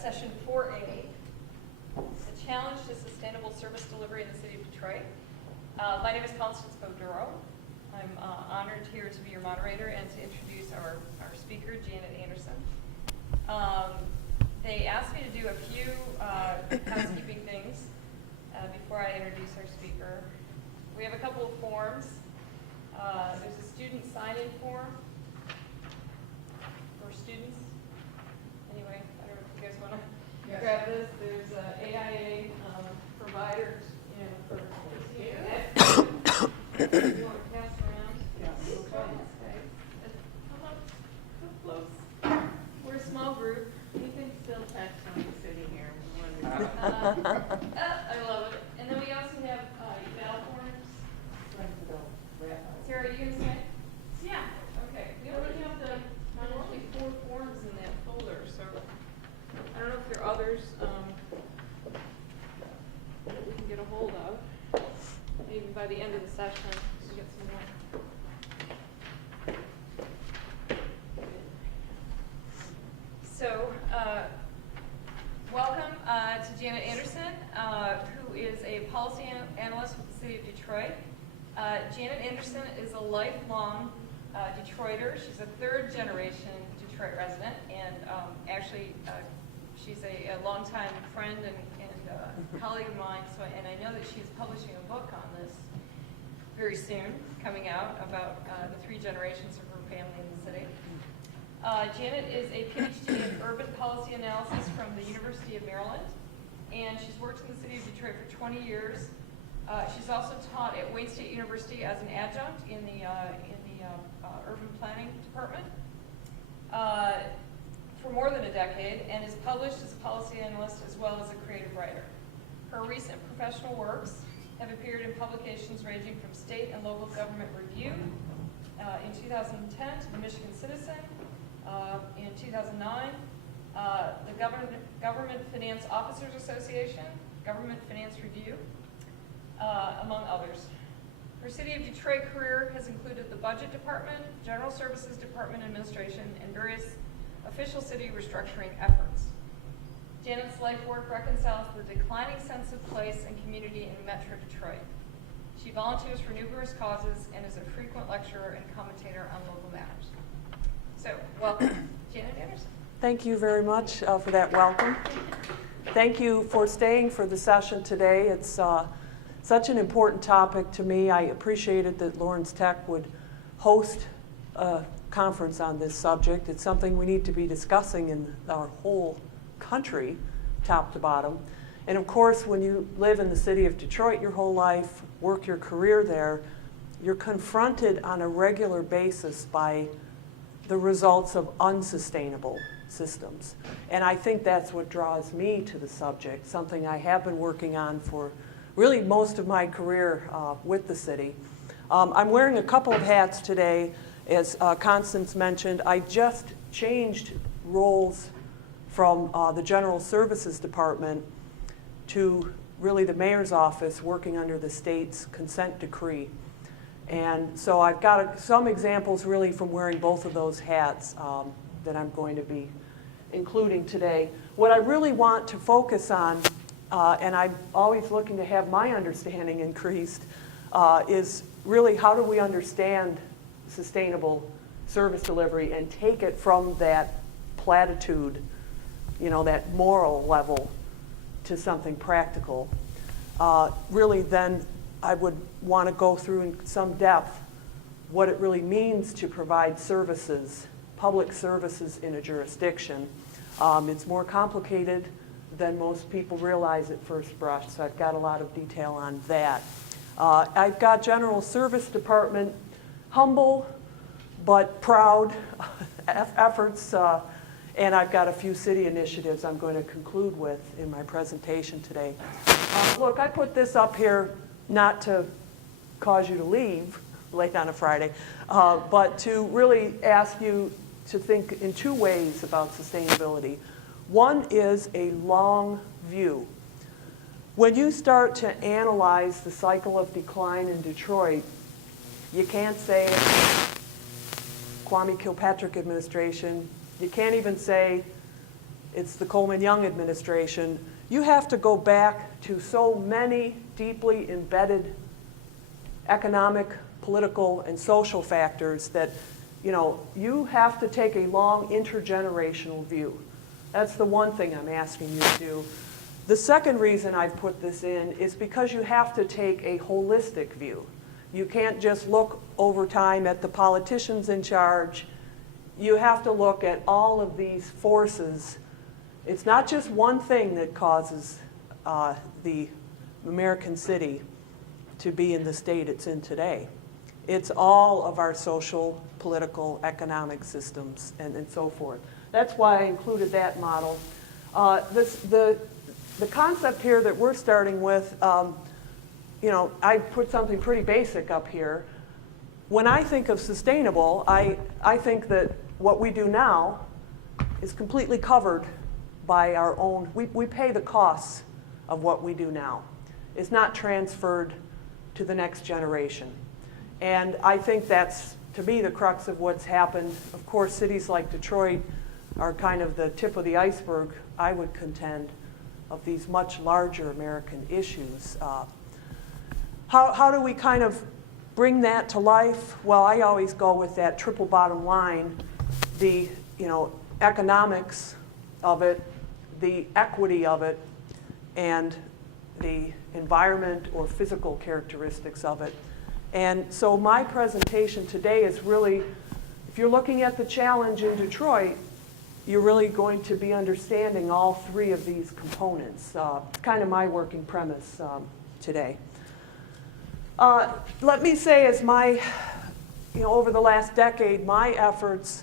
Session 4A, the challenge to sustainable service delivery in the city of Detroit. My name is Constance Boduro. I'm honored here to be your moderator and to introduce our speaker, Janet Anderson. They asked me to do a few housekeeping things before I introduce our speaker. We have a couple of forms. There's a student sign-in form for students. Anyway, I don't know if you guys want to grab this. There's AIA providers, for you want to pass around? Yeah. Come up close. We're a small group. You can still text when you're sitting here. I love it. And then we also have eval forms. Sarah, are you going to say? Yeah. Okay. We only have only 4 forms in that folder, so I don't know if there are others that we can get a hold of. Maybe by the end of the session, we'll get some more. So, welcome to Janet Anderson, who is a policy analyst with the City of Detroit. Janet Anderson is a lifelong Detroiter. She's a 3rd generation Detroit resident, and actually she's a longtime friend and colleague of mine. And I know that she's publishing a book on this very soon, coming out about the 3 generations of her family in the city. Janet is a PhD in urban policy analysis from the University of Maryland, and she's worked in the city of Detroit for 20 years. She's also taught at Wayne State University as an adjunct in the urban planning department for more than a decade, and is published as a policy analyst as well as a creative writer. Her recent professional works have appeared in publications ranging from State and Local Government Review in 2010 to the Michigan Citizen in 2009, the Government Finance Officers Association, Government Finance Review, among others. Her City of Detroit career has included the Budget Department, General Services Department Administration, and various official city restructuring efforts. Janet's life work reconciles the declining sense of place and community in Metro Detroit. She volunteers for numerous causes and is a frequent lecturer and commentator on local matters. So, welcome, Janet Anderson. Thank you very much for that welcome. Thank you for staying for the session today. It's such an important topic to me. I appreciated that Lawrence Tech would host a conference on this subject. It's something we need to be discussing in our whole country, top to bottom. And of course, when you live in the city of Detroit your whole life, work your career there, you're confronted on a regular basis by the results of unsustainable systems. And I think that's what draws me to the subject, something I have been working on for really most of my career with the city. I'm wearing a couple of hats today. As Constance mentioned, I just changed roles from the General Services Department to really the mayor's office, working under the state's consent decree. And so I've got some examples really from wearing both of those hats that I'm going to be including today. What I really want to focus on, and I'm always looking to have my understanding increased, is really how do we understand sustainable service delivery and take it from that platitude, that moral level, to something practical. Really then I would want to go through in some depth what it really means to provide services, public services in a jurisdiction. It's more complicated than most people realize at first brush, so I've got a lot of detail on that. I've got General Service Department, humble but proud efforts, and I've got a few city initiatives I'm going to conclude with in my presentation today. Look, I put this up here not to cause you to leave late on a Friday, but to really ask you to think in 2 ways about sustainability. One is a long view. When you start to analyze the cycle of decline in Detroit, you can't say Kwame Kilpatrick administration. You can't even say it's the Coleman-Young administration, you have to go back to so many deeply embedded economic, political, and social factors that, you know, you have to take a long intergenerational view. That's the one thing I'm asking you to do. The second reason I've put this in is because you have to take a holistic view. You can't just look over time at the politicians in charge. You have to look at all of these forces. It's not just one thing that causes the American city to be in the state it's in today. It's all of our social, political, economic systems, and so forth. That's why I included that model. The concept here that we're starting with, you know, I put something pretty basic up here. When I think of sustainable, I think that what we do now is completely covered by our own, we pay the costs of what we do now. It's not transferred to the next generation. And I think that's, to me, the crux of what's happened. Of course, cities like Detroit are kind of the tip of the iceberg, I would contend, of these much larger American issues. How do we kind of bring that to life? Well, I always go with that triple bottom line, the, you know, economics of it, the equity of it, and the environment or physical characteristics of it. And so my presentation today is really, if you're looking at the challenge in Detroit, you're really going to be understanding all three of these components. It's kind of my working premise today. Let me say, as my, you know, over the last decade, my efforts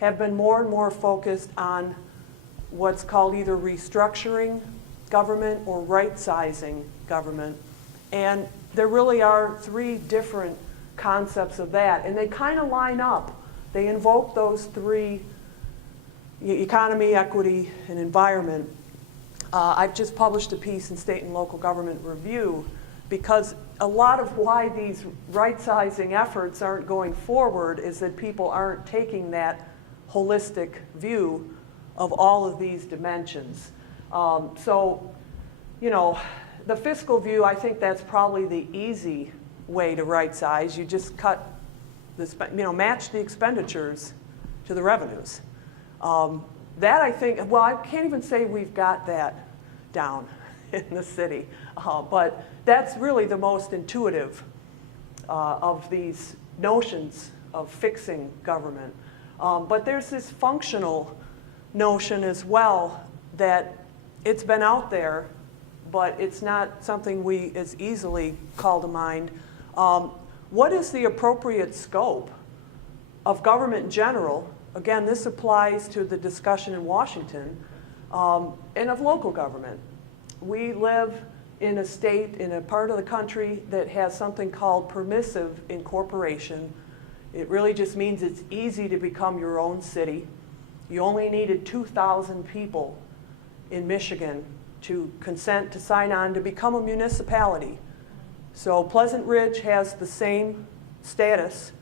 have been more and more focused on what's called either restructuring government or right-sizing government. And there really are three different concepts of that, and they kind of line up. They invoke those three: economy, equity, and environment. I've just published a piece in State and Local Government Review because a lot of why these right-sizing efforts aren't going forward is that people aren't taking that holistic view of all of these dimensions. So, you know, the fiscal view, I think that's probably the easy way to right-size. You just cut the, you know, match the expenditures to the revenues. That I think, well, I can't even say we've got that down in the city, but that's really the most intuitive of these notions of fixing government. But there's this functional notion as well that it's been out there, but it's not something we as easily call to mind. What is the appropriate scope of government in general? Again, this applies to the discussion in Washington, and of local government. We live in a state, in a part of the country that has something called permissive incorporation. It really just means it's easy to become your own city. You only needed 2,000 people in Michigan to consent to sign on to become a municipality. So Pleasant Ridge has the same status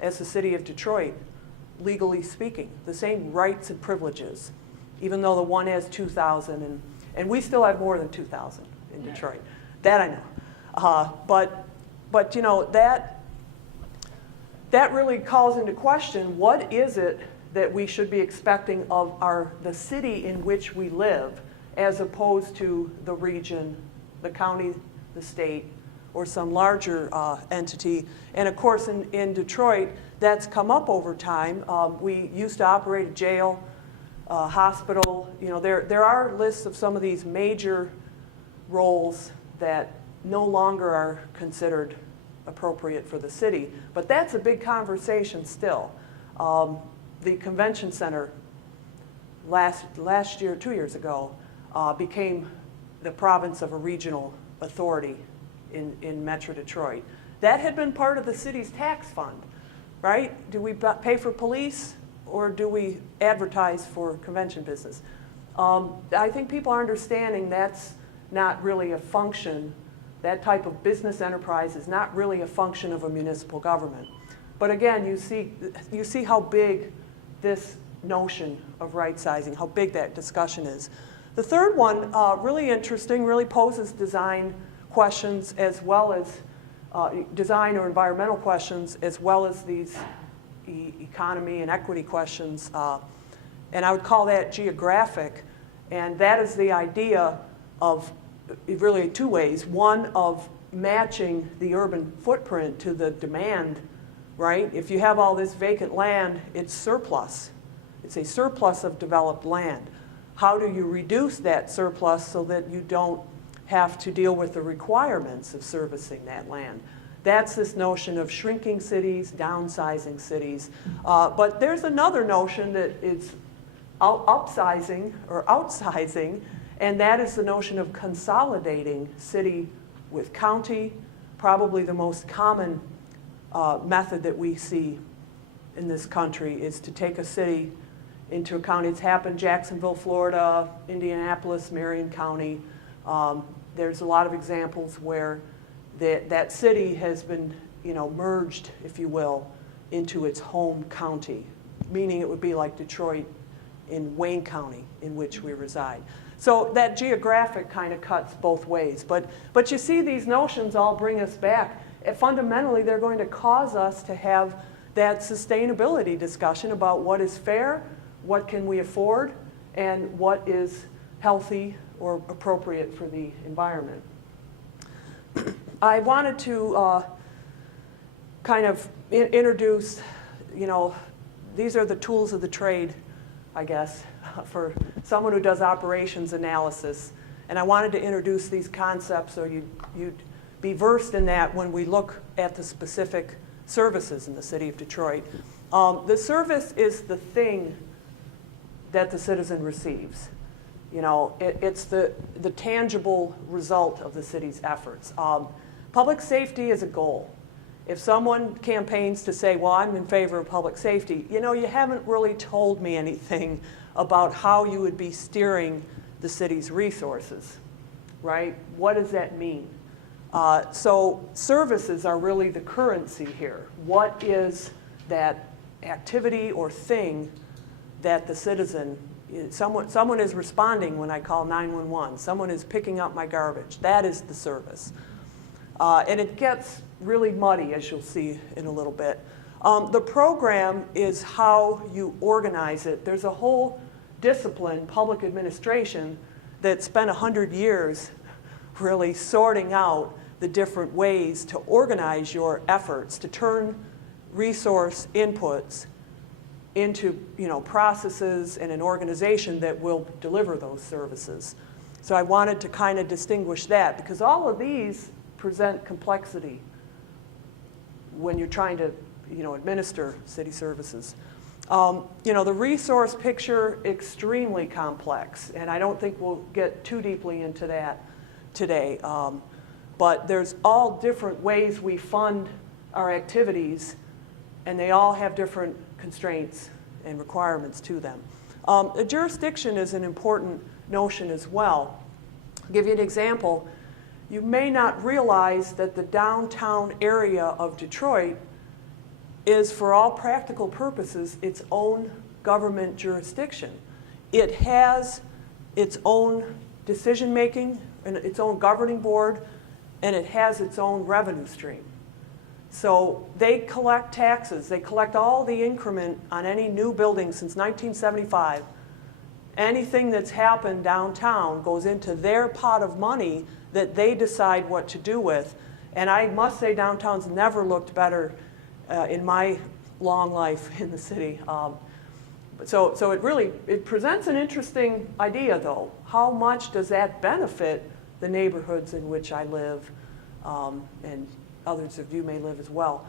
as the city of Detroit, legally speaking, the same rights and privileges, even though the one has 2,000, and we still have more than 2,000 in Detroit. That I know. But you know, that really calls into question, what is it that we should be expecting of the city in which we live, as opposed to the region, the county, the state, or some larger entity. And of course, in Detroit, that's come up over time. We used to operate a jail, hospital. You know, there are lists of some of these major roles that no longer are considered appropriate for the city. But that's a big conversation still. The convention center last year, 2 years ago, became the province of a regional authority in Metro Detroit. That had been part of the city's tax fund, right? Do we pay for police, or do we advertise for convention business? I think people are understanding that's not really a function, that type of business enterprise is not really a function of a municipal government. But again, you see how big this notion of right sizing, how big that discussion is. The third one, really interesting, really poses design questions as well as design or environmental questions as well as these economy and equity questions. And I would call that geographic. And that is the idea of really two ways. One, of matching the urban footprint to the demand, right? If you have all this vacant land, it's surplus. It's a surplus of developed land. How do you reduce that surplus so that you don't have to deal with the requirements of servicing that land? That's this notion of shrinking cities, downsizing cities. But there's another notion that is upsizing or outsizing, and that is the notion of consolidating city with county. Probably the most common method that we see in this country is to take a city into a county. It's happened Jacksonville, Florida, Indianapolis, Marion County. There's a lot of examples where that city has been, merged, if you will, into its home county, meaning it would be like Detroit in Wayne County, in which we reside. So that geographic kind of cuts both ways. But you see, these notions all bring us back. Fundamentally, they're going to cause us to have that sustainability discussion about what is fair, what can we afford, and what is healthy or appropriate for the environment. I wanted to kind of introduce, these are the tools of the trade, I guess, for someone who does operations analysis. And I wanted to introduce these concepts so you'd be versed in that when we look at the specific services in the city of Detroit. The service is the thing that the citizen receives. It's the tangible result of the city's efforts. Public safety is a goal. If someone campaigns to say, well, I'm in favor of public safety, you haven't really told me anything about how you would be steering the city's resources, right? What does that mean? So services are really the currency here. What is that activity or thing that the citizen, someone is responding when I call 911. Someone is picking up my garbage. That is the service. And it gets really muddy, as you'll see in a little bit. The program is how you organize it. There's a whole discipline, public administration, that spent 100 years really sorting out the different ways to organize your efforts, to turn resource inputs into processes and an organization that will deliver those services. So I wanted to kind of distinguish that, because all of these present complexity when you're trying to administer city services. The resource picture, extremely complex, and I don't think we'll get too deeply into that today. But there's all different ways we fund our activities, and they all have different constraints and requirements to them. The jurisdiction is an important notion as well. I'll give you an example. You may not realize that the downtown area of Detroit is, for all practical purposes, its own government jurisdiction. It has its own decision-making and its own governing board, and it has its own revenue stream. So they collect taxes. They collect all the increment on any new building since 1975. Anything that's happened downtown goes into their pot of money that they decide what to do with. And I must say, downtown's never looked better in my long life in the city. So it presents an interesting idea, though. How much does that benefit the neighborhoods in which I live, and others of you may live as well?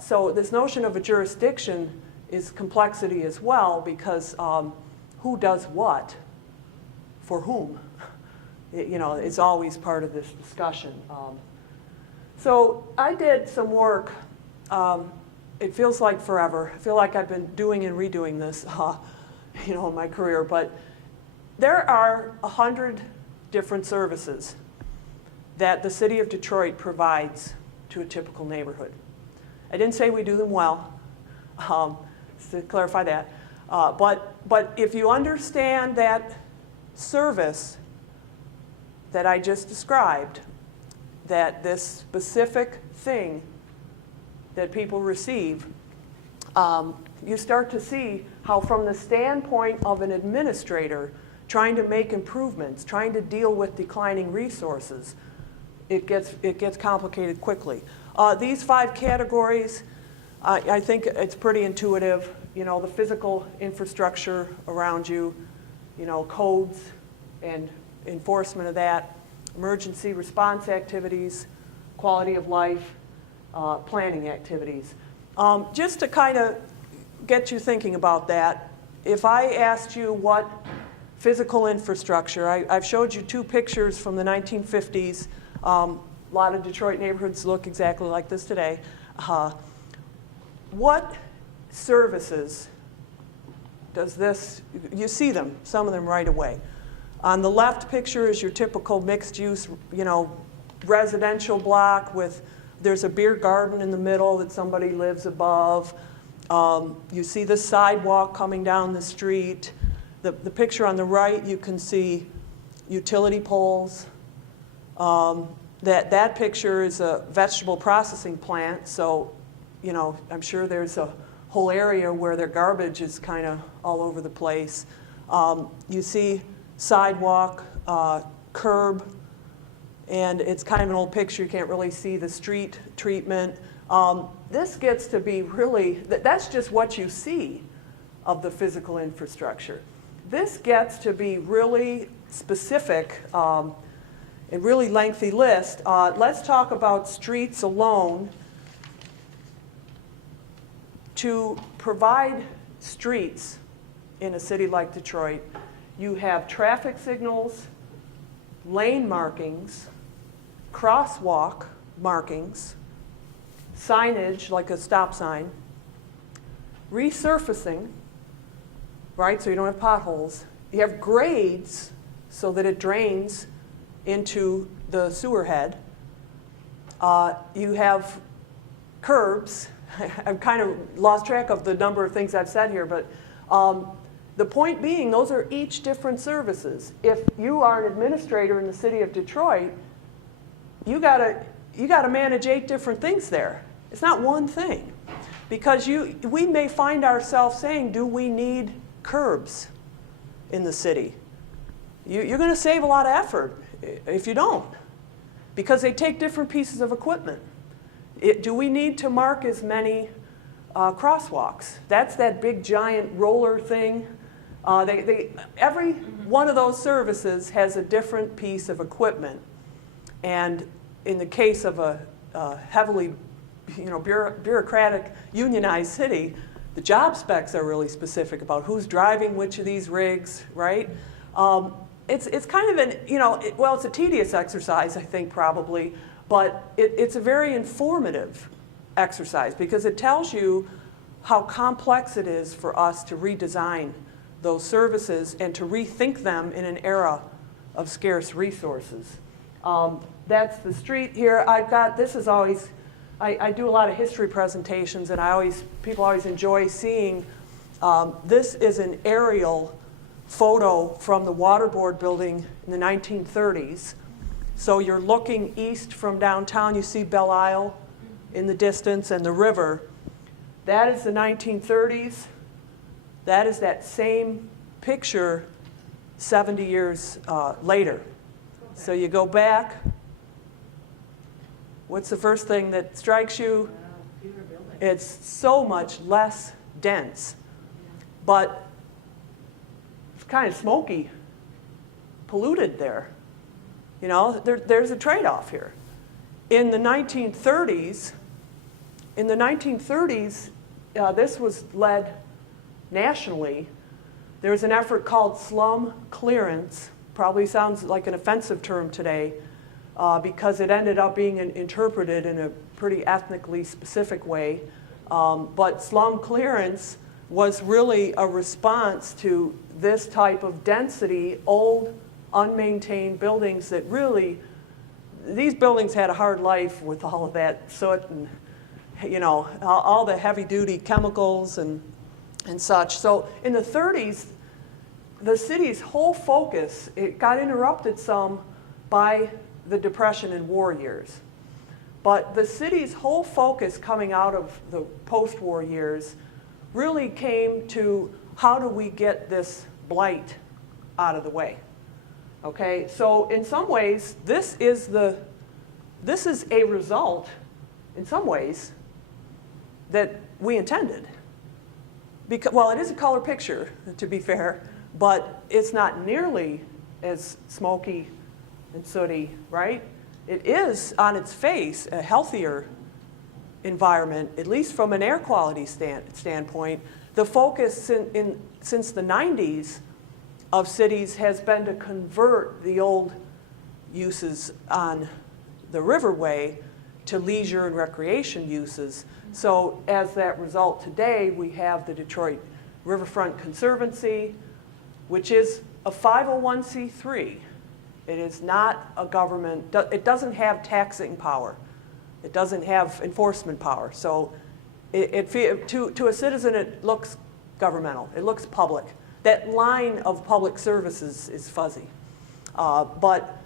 So this notion of a jurisdiction is complexity as well, because who does what for whom? It's always part of this discussion. So I did some work. It feels like forever. I feel like I've been doing and redoing this, in my career. But there are 100 different services that the city of Detroit provides to a typical neighborhood. I didn't say we do them well, to clarify that. But if you understand that service that I just described, that this specific thing that people receive, you start to see how from the standpoint of an administrator trying to make improvements, trying to deal with declining resources, it gets complicated quickly. These 5 categories, I think it's pretty intuitive. You know, the physical infrastructure around you, you know, codes and enforcement of that, emergency response activities, quality of life, planning activities. Just to kind of get you thinking about that, if I asked you what physical infrastructure, I've showed you 2 pictures from the 1950s. A lot of Detroit neighborhoods look exactly like this today. What services does this, you see them, some of them right away. On the left picture is your typical mixed use, you know, residential block with, there's a beer garden in the middle that somebody lives above. You see the sidewalk coming down the street. The picture on the right, you can see utility poles. That picture is a vegetable processing plant, so, you know, I'm sure there's a whole area where their garbage is kind of all over the place. You see sidewalk, curb, and it's kind of an old picture. You can't really see the street treatment. This gets to be really, that's just what you see of the physical infrastructure. This gets to be really specific, a really lengthy list. Let's talk about streets alone. To provide streets in a city like Detroit, you have traffic signals, lane markings, crosswalk markings, signage like a stop sign, resurfacing, right, so you don't have potholes. You have grades so that it drains into the sewer head. You have curbs. I've kind of lost track of the number of things I've said here, but the point being, those are each different services. If you are an administrator in the city of Detroit, you gotta manage 8 different things there. It's not one thing, because we may find ourselves saying, do we need curbs in the city? You're going to save a lot of effort if you don't, because they take different pieces of equipment. Do we need to mark as many crosswalks? That's that big giant roller thing. Every one of those services has a different piece of equipment. And in the case of a heavily bureaucratic, unionized city, the job specs are really specific about who's driving which of these rigs, right? It's kind of it's a tedious exercise, I think, probably. But it's a very informative exercise because it tells you how complex it is for us to redesign those services and to rethink them in an era of scarce resources. That's the street here. This is always, I do a lot of history presentations, and people always enjoy seeing, this is an aerial photo from the Water Board building in the 1930s. So you're looking east from downtown, you see Belle Isle in the distance and the river. That is the 1930s. That is that same picture 70 years later. So you go back. What's the first thing that strikes you? It's so much less dense, but it's kind of smoky, polluted there. You know, there's a trade-off here. In the 1930s, this was led nationally. There was an effort called slum clearance. Probably sounds like an offensive term today because it ended up being interpreted in a pretty ethnically specific way. But slum clearance was really a response to this type of density, old, unmaintained buildings that really, these buildings had a hard life with all of that soot and, all the heavy-duty chemicals and and such. So in the 30s, the city's whole focus, it got interrupted some by the Depression and war years. But the city's whole focus coming out of the post-war years really came to how do we get this blight out of the way. Okay, so in some ways, this is a result, in some ways, that we intended. Because, well, it is a color picture, to be fair, but it's not nearly as smoky and sooty, right? It is, on its face, a healthier environment, at least from an air quality standpoint. The focus since the 90s of cities has been to convert the old uses on the riverway to leisure and recreation uses. So as that result today, we have the Detroit Riverfront Conservancy, which is a 501c3. It is not a government, it doesn't have taxing power. It doesn't have enforcement power. So to a citizen, it looks governmental. It looks public. That line of public services is fuzzy. But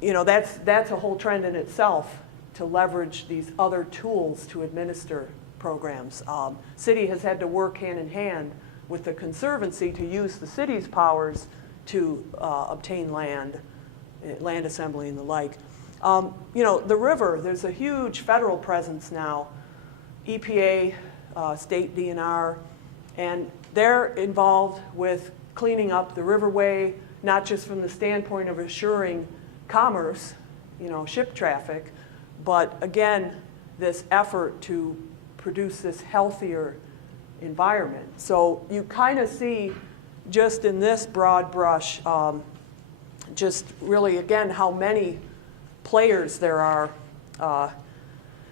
you know, that's a whole trend in itself to leverage these other tools to administer programs. City has had to work hand in hand with the Conservancy to use the city's powers to obtain land assembly and the like. You know, the river, there's a huge federal presence now, EPA, state DNR, and they're involved with cleaning up the riverway, not just from the standpoint of assuring commerce, you know, ship traffic, but again, this effort to produce this healthier environment. So you kind of see just in this broad brush, just really, again, how many players there are.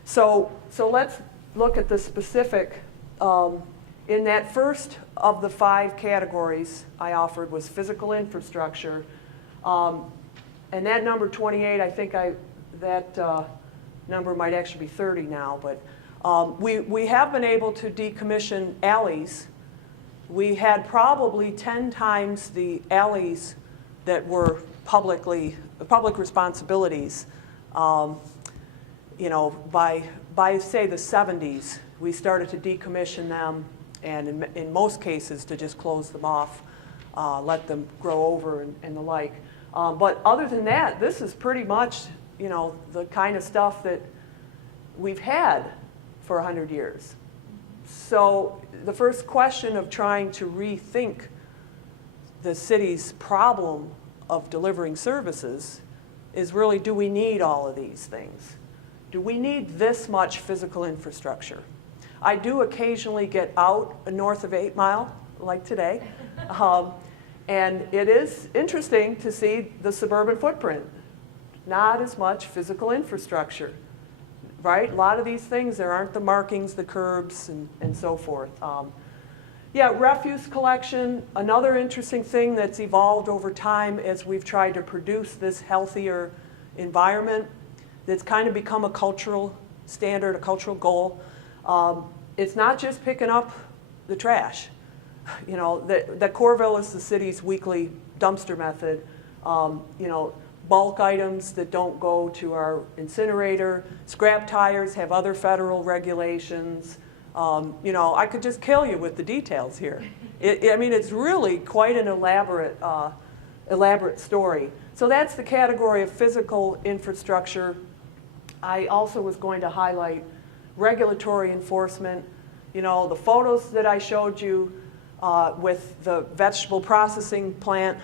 So let's look at the specific. In that first of the 5 categories I offered was physical infrastructure. And that number 28, I think that number might actually be 30 now, but we have been able to decommission alleys. We had probably 10 times the alleys that were public responsibilities. You know, by say the 70s, we started to decommission them, and in most cases to just close them off, let them grow over and the like. But other than that, this is pretty much, you know, the kind of stuff that we've had for 100 years. So the first question of trying to rethink the city's problem of delivering services is really, do we need all of these things? Do we need this much physical infrastructure? I do occasionally get out north of 8 Mile, like today, and it is interesting to see the suburban footprint. Not as much physical infrastructure, right? A lot of these things, there aren't the markings, the curbs, and so forth. Yeah, refuse collection, another interesting thing that's evolved over time as we've tried to produce this healthier environment that's kind of become a cultural standard, a cultural goal. It's not just picking up the trash. You know, the Corville is the city's weekly dumpster method. You know, bulk items that don't go to our incinerator. Scrap tires have other federal regulations. You know, I could just kill you with the details here. I mean, it's really quite an elaborate story. So that's the category of physical infrastructure. I also was going to highlight regulatory enforcement. You know, the photos that I showed you with the vegetable processing plant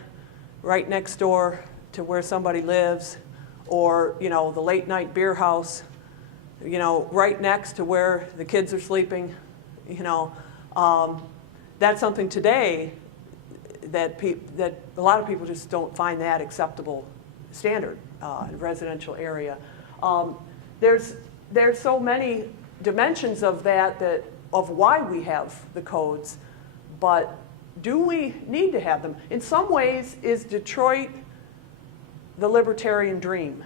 right next door to where somebody lives, or, you know, the late night beer house, you know, right next to where the kids are sleeping, you know, that's something today that a lot of people just don't find that acceptable standard in a residential area. There's so many dimensions of that of why we have the codes, but do we need to have them? In some ways, is Detroit the libertarian dream?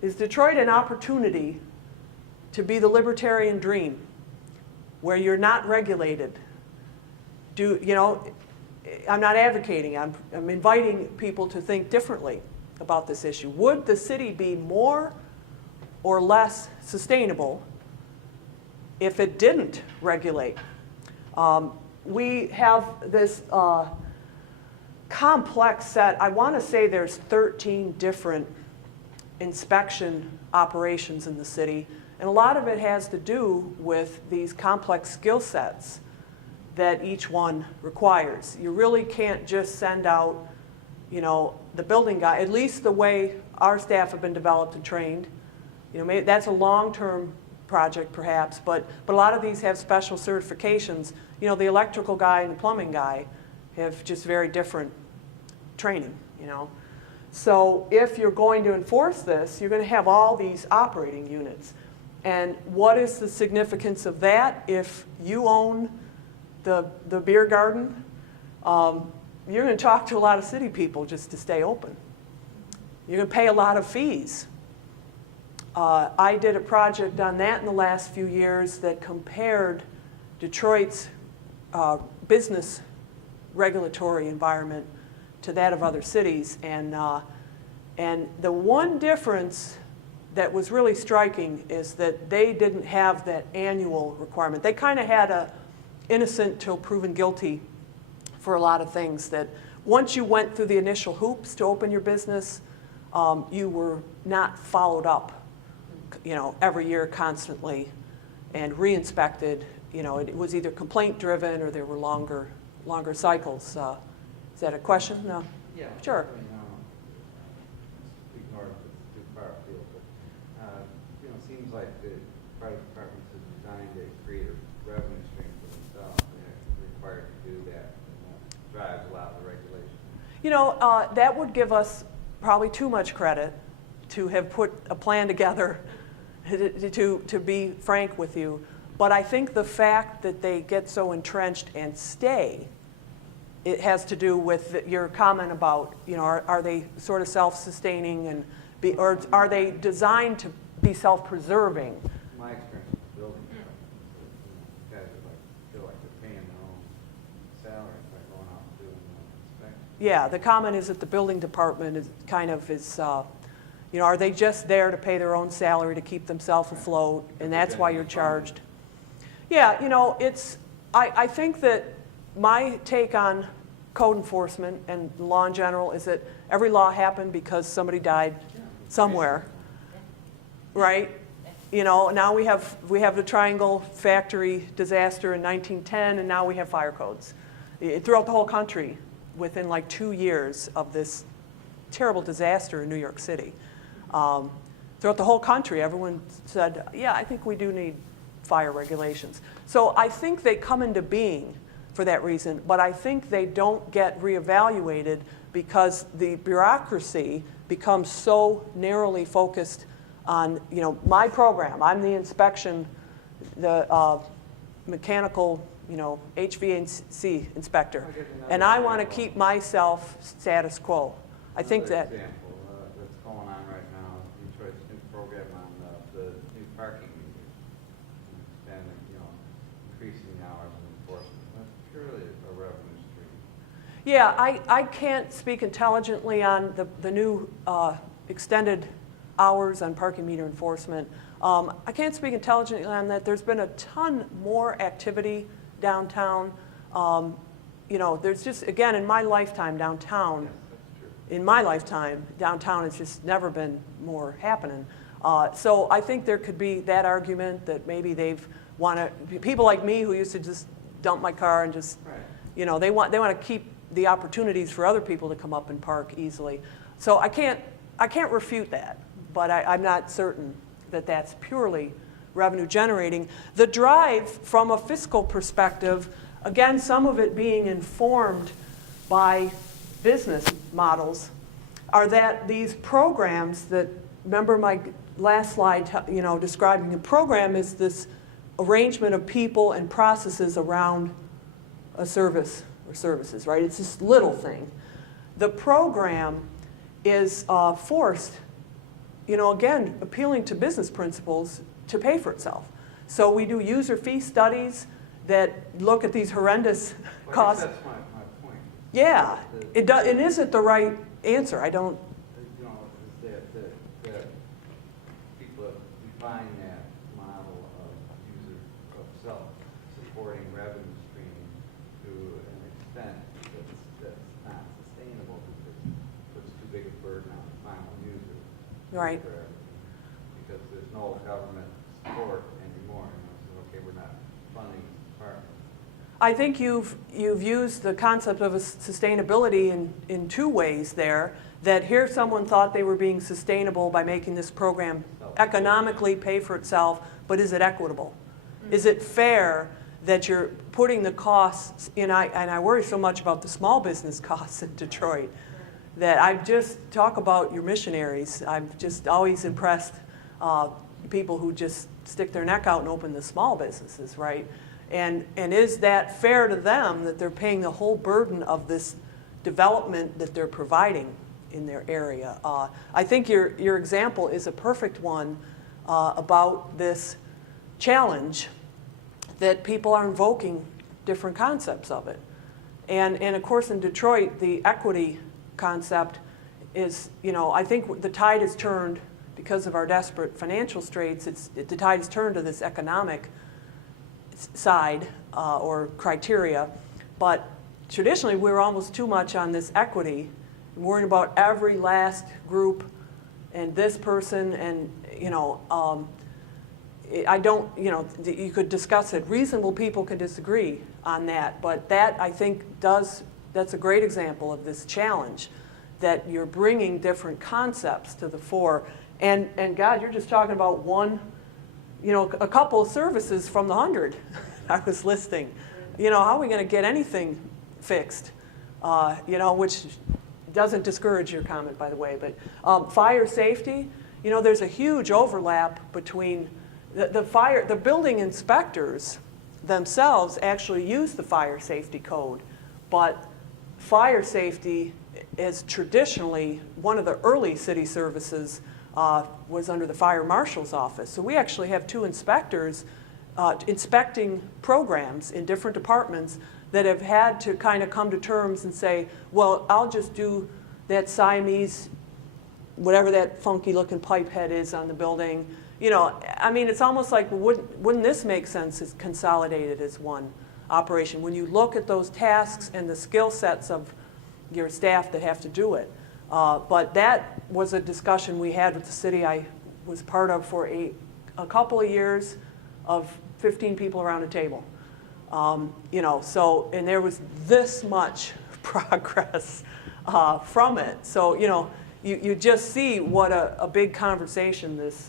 Is Detroit an opportunity to be the libertarian dream? where you're not regulated. I'm not advocating, I'm inviting people to think differently about this issue. Would the city be more or less sustainable if it didn't regulate? We have this complex set. I want to say there's 13 different inspection operations in the city, and a lot of it has to do with these complex skill sets that each one requires. You really can't just send out, the building guy, at least the way our staff have been developed and trained. Maybe that's a long-term project perhaps, but a lot of these have special certifications. The electrical guy and the plumbing guy have just very different training, So if you're going to enforce this, you're going to have all these operating units. And what is the significance of that? If you own the beer garden, you're going to talk to a lot of city people just to stay open. You're going to pay a lot of fees. I did a project on that in the last few years that compared Detroit's business regulatory environment to that of other cities. And the one difference that was really striking is that they didn't have that annual requirement. They kind of had a innocent till proven guilty for a lot of things, that once you went through the initial hoops to open your business, you were not followed up every year constantly and re-inspected. It was either complaint driven or there were longer cycles. Is that a question? No? Yeah. Sure. Ignore it, it's too far afield, but it seems like the fire departments are designed to create a revenue stream for themselves, and they're required to do that, and that drives a lot of the regulation. That would give us probably too much credit to have put a plan together, to be frank with you. But I think the fact that they get so entrenched and stay, it has to do with your comment about, are they sort of self-sustaining or are they designed to be self-preserving? My experience with the building department, guys feel like they're paying their own salaries by going out and doing the inspection. Yeah, the comment is that the building department is are they just there to pay their own salary to keep themselves afloat, and that's why you're charged? Yeah, I think that my take on code enforcement and law in general is that every law happened because somebody died somewhere, right? Now we have the Triangle Factory disaster in 1910, and now we have fire codes throughout the whole country within like 2 years of this terrible disaster in New York City. Throughout the whole country, everyone said, yeah, I think we do need fire regulations. So I think they come into being for that reason, but I think they don't get reevaluated because the bureaucracy becomes so narrowly focused on, my program. I'm the inspection, the mechanical, HVAC inspector, and I want to keep myself status quo. I think that. Example that's going on right now, Detroit's new program on the new parking meters, and increasing the hours of enforcement. That's purely a revenue stream. Yeah, I can't speak intelligently on the new extended hours on parking meter enforcement. I can't speak intelligently on that. There's been a ton more activity downtown. There's just, again, in my lifetime downtown, Yes, that's true. in my lifetime, downtown has just never been more happening. So I think there could be that argument that maybe people like me who used to just dump my car and just, Right. they want to keep the opportunities for other people to come up and park easily. So I can't refute that, but I'm not certain that that's purely revenue generating. The drive from a fiscal perspective, again, some of it being informed by business models, are that these programs that, remember my last slide, describing a program is this arrangement of people and processes around a service or services, right? It's this little thing. The program is forced, again, appealing to business principles to pay for itself. So we do user fee studies that look at these horrendous Well, I costs. guess that's my point. Yeah, The- it isn't the right answer. I don't, You know, is that people have defined that model of self-supporting revenue stream to an extent that's not sustainable because it puts too big a burden on the final user. Right. for everything. Because there's no government support anymore, so okay, we're not funding this department. I think you've used the concept of a sustainability in two ways there, that here someone thought they were being sustainable by making this program economically pay for itself, but is it equitable? Is it fair that you're putting the costs in, and I worry so much about the small business costs in Detroit, that I just talk about your missionaries. I'm just always impressed people who just stick their neck out and open the small businesses, right? And is that fair to them that they're paying the whole burden of this development that they're providing in their area? I think your example is a perfect one about this challenge that people are invoking different concepts of it. And of course in Detroit, the equity concept is, I think the tide has turned because of our desperate financial straits. The tide has turned to this economic side or criteria, but traditionally we were almost too much on this equity, worrying about every last group and this person, and I don't, you could discuss it. Reasonable people can disagree on that, but that I think that's a great example of this challenge, that you're bringing different concepts to the fore. And God, you're just talking about one, a couple of services from the 100 I was listing. How are we going to get anything fixed? Which doesn't discourage your comment, by the way. But fire safety, there's a huge overlap between the building inspectors themselves actually use the fire safety code, but fire safety is traditionally one of the early city services was under the fire marshal's office. So we actually have two inspectors inspecting programs in different departments that have had to kind of come to terms and say, well, I'll just do that Siamese, whatever that funky looking pipe head is on the building. It's almost like, wouldn't this make sense as consolidated as one operation when you look at those tasks and the skill sets of your staff that have to do it? But that was a discussion we had with the city. I was part of for a couple of years of 15 people around a table. And there was this much progress from it. So, you just see what a big conversation this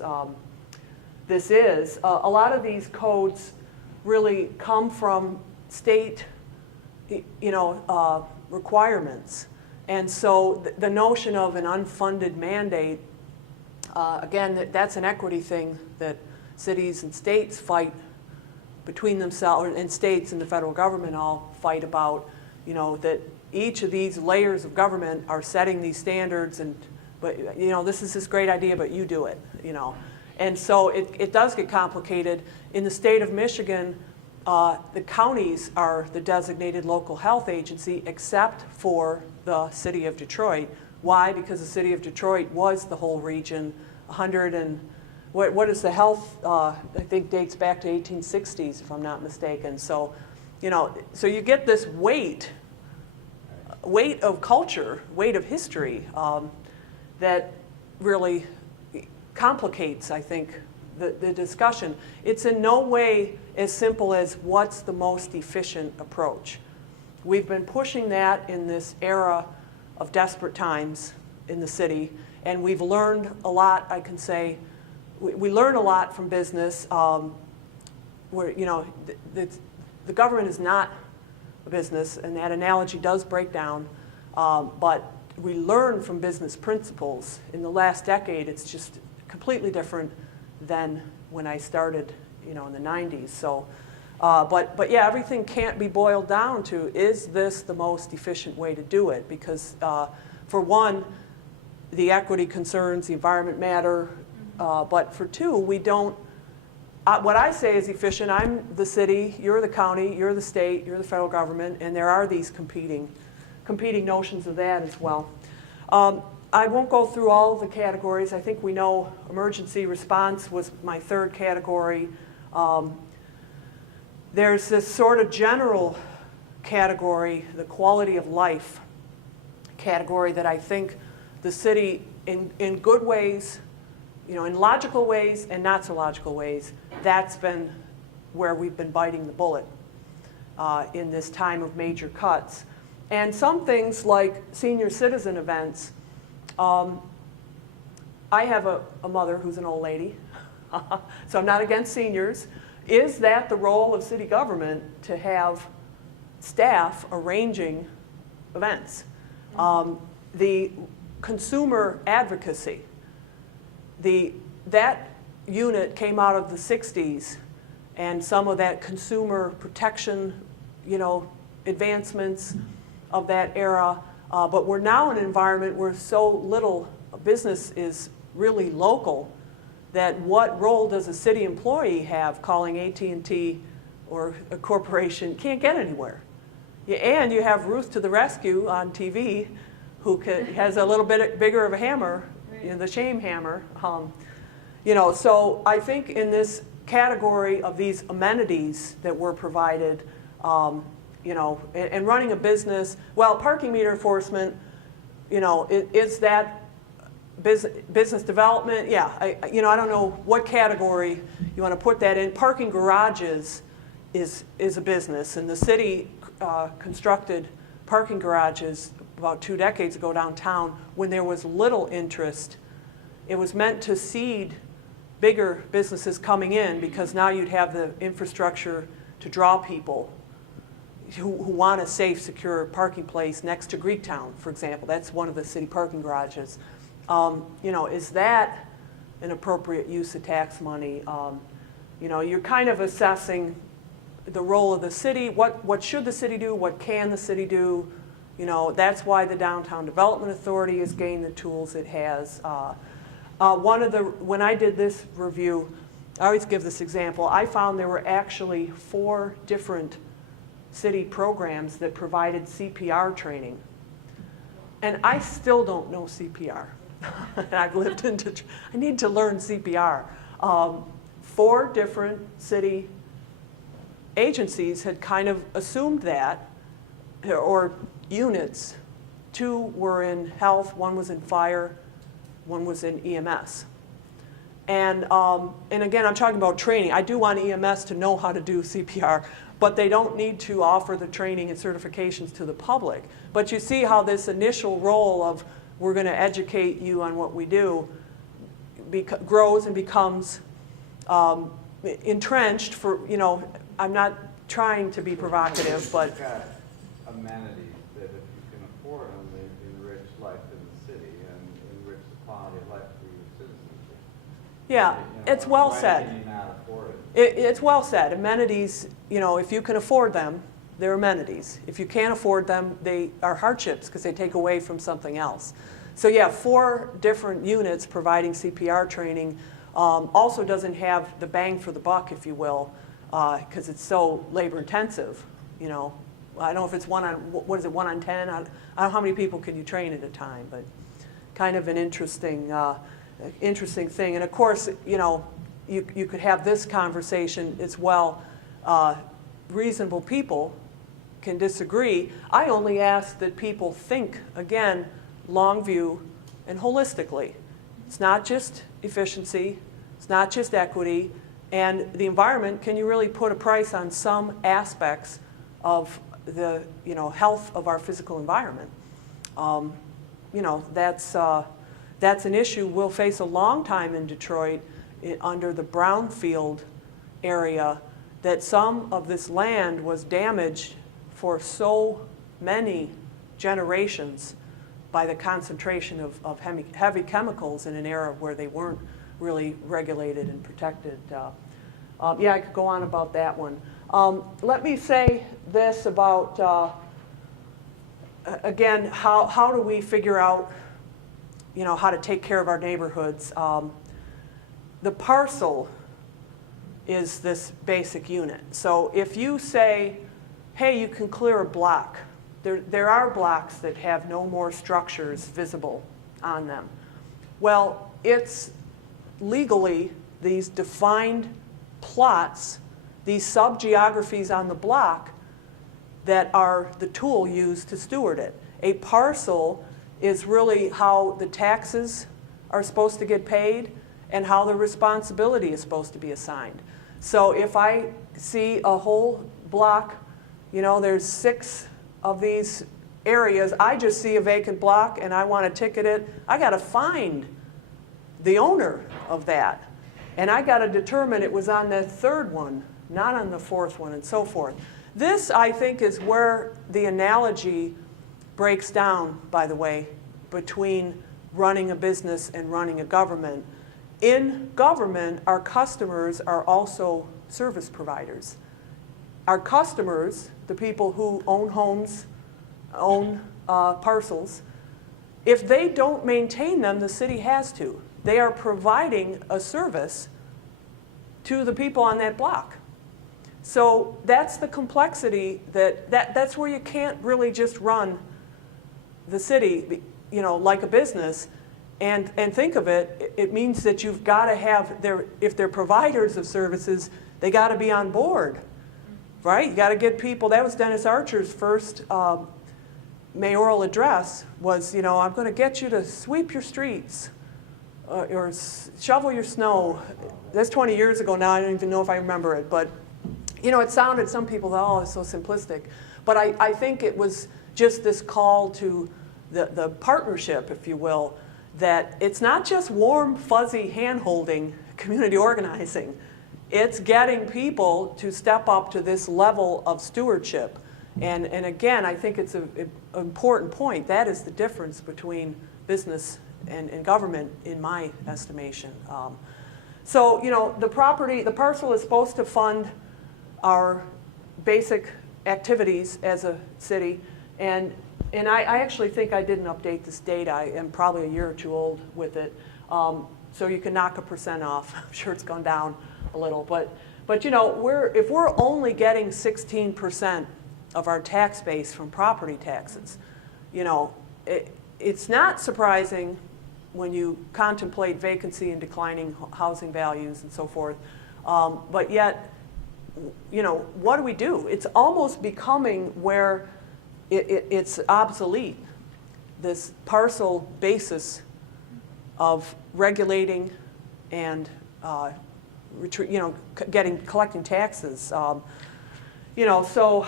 is. A lot of these codes really come from state, requirements. And so the notion of an unfunded mandate, again, that's an equity thing that cities and states fight between themselves, and states and the federal government all fight about, that each of these layers of government are setting these standards, but this is this great idea, but you do it, And so it does get complicated. In the state of Michigan, the counties are the designated local health agency except for the city of Detroit. Why? Because the city of Detroit was the whole region, 100 and, what is the health, I think dates back to 1860s, if I'm not mistaken. So, so you get this weight of culture, weight of history that really complicates, I think, the discussion. It's in no way as simple as what's the most efficient approach. We've been pushing that in this era of desperate times in the city, and we've learned a lot, I can say. We learn a lot from business where, the government is not a business, and that analogy does break down, but we learn from business principles. In the last decade, it's just completely different than when I started, in the 90s. So, but yeah, everything can't be boiled down to, is this the most efficient way to do it? Because for one, the equity concerns, the environment matter, but for two, we don't what I say is efficient. I'm the city, you're the county, you're the state, you're the federal government, and there are these competing notions of that as well. I won't go through all of the categories. I think we know emergency response was my third category. There's this sort of general category, the quality of life category, that I think the city, in good ways, in logical ways and not so logical ways, that's been where we've been biting the bullet in this time of major cuts. And some things like senior citizen events, I have a mother who's an old lady, so I'm not against seniors. Is that the role of city government, to have staff arranging events? The consumer advocacy, that unit came out of the 60s, and some of that consumer protection, advancements of that era. But we're now in an environment where so little business is really local, that what role does a city employee have calling AT&T or a corporation? Can't get anywhere. And you have Ruth to the rescue on TV, who has a little bit bigger of a hammer, the shame hammer. So I think in this category of these amenities that were provided, and running a business, well, parking meter enforcement, is that business development? Yeah, I don't know what category you want to put that in. Parking garages is a business, and the city constructed parking garages about 2 decades ago downtown when there was little interest. It was meant to seed bigger businesses coming in, because now you'd have the infrastructure to draw people who want a safe, secure parking place next to Greektown, for example. That's one of the city parking garages. Is that an appropriate use of tax money? You're kind of assessing the role of the city. What should the city do? What can the city do? That's why the Downtown Development Authority has gained the tools it has. When I did this review, I always give this example. I found there were actually 4 different city programs that provided CPR training. And I still don't know CPR. I've lived I need to learn CPR. 4 different city agencies had kind of assumed that, or units. 2 were in health, 1 was in fire, 1 was in EMS. And again, I'm talking about training. I do want EMS to know how to do CPR, but they don't need to offer the training and certifications to the public. But you see how this initial role of we're going to educate you on what we do grows and becomes entrenched for, I'm not trying to be provocative, but... You've got amenities that if you can afford them, they enrich life in the city and enrich the quality of life for your citizens. Yeah, it's well said. Why can you not afford it? It's well said. Amenities, if you can afford them, they're amenities. If you can't afford them, they are hardships because they take away from something else. So yeah, 4 different units providing CPR training also doesn't have the bang for the buck, if you will, because it's so labor intensive. I don't know if it's 1 on 10? I don't know how many people can you train at a time, but kind of an interesting thing. And of course, you could have this conversation as well. Reasonable people can disagree. I only ask that people think, again, long view and holistically. It's not just efficiency, it's not just equity, and the environment. Can you really put a price on some aspects of the health of our physical environment? That's an issue we'll face a long time in Detroit under the brownfield area, that some of this land was damaged for so many generations by the concentration of heavy chemicals in an era where they weren't really regulated and protected. Yeah, I could go on about that one. Let me say this about, again, how do we figure out how to take care of our neighborhoods? The parcel is this basic unit. So if you say, hey, you can clear a block, there are blocks that have no more structures visible on them. Well, it's legally these defined plots, these sub-geographies on the block that are the tool used to steward it. A parcel is really how the taxes are supposed to get paid and how the responsibility is supposed to be assigned. So if I see a whole block, you know, there's 6 of these areas, I just see a vacant block and I want to ticket it, I got to find the owner of that. And I got to determine it was on the 3rd one, not on the 4th one, and so forth. This, I think, is where the analogy breaks down, by the way, between running a business and running a government. In government, our customers are also service providers. Our customers, the people who own homes, own parcels, if they don't maintain them, the city has to. They are providing a service to the people on that block. So that's the complexity that's where you can't really just run the city, you know, like a business. And think of it, it means that you've got to have, if they're providers of services, they got to be on board, right? You got to get people, that was Dennis Archer's first mayoral address was, you know, I'm going to get you to sweep your streets or shovel your snow. That's 20 years ago now, I don't even know if I remember it, but, you know, it sounded, some people thought, oh, it's so simplistic. But I think it was just this call to the partnership, if you will, that it's not just warm, fuzzy hand-holding community organizing. It's getting people to step up to this level of stewardship. And again, I think it's an important point. That is the difference between business and government, in my estimation. So, you know, the parcel is supposed to fund our basic activities as a city. And I actually think I didn't update this data. I am probably a year or 2 old with it. So you can knock a % off. I'm sure it's gone down a little. But you know, if we're only getting 16% of our tax base from property taxes, you know, it's not surprising when you contemplate vacancy and declining housing values and so forth. But yet, you know, what do? It's almost becoming where it's obsolete, this parcel basis of regulating and collecting taxes. You know, so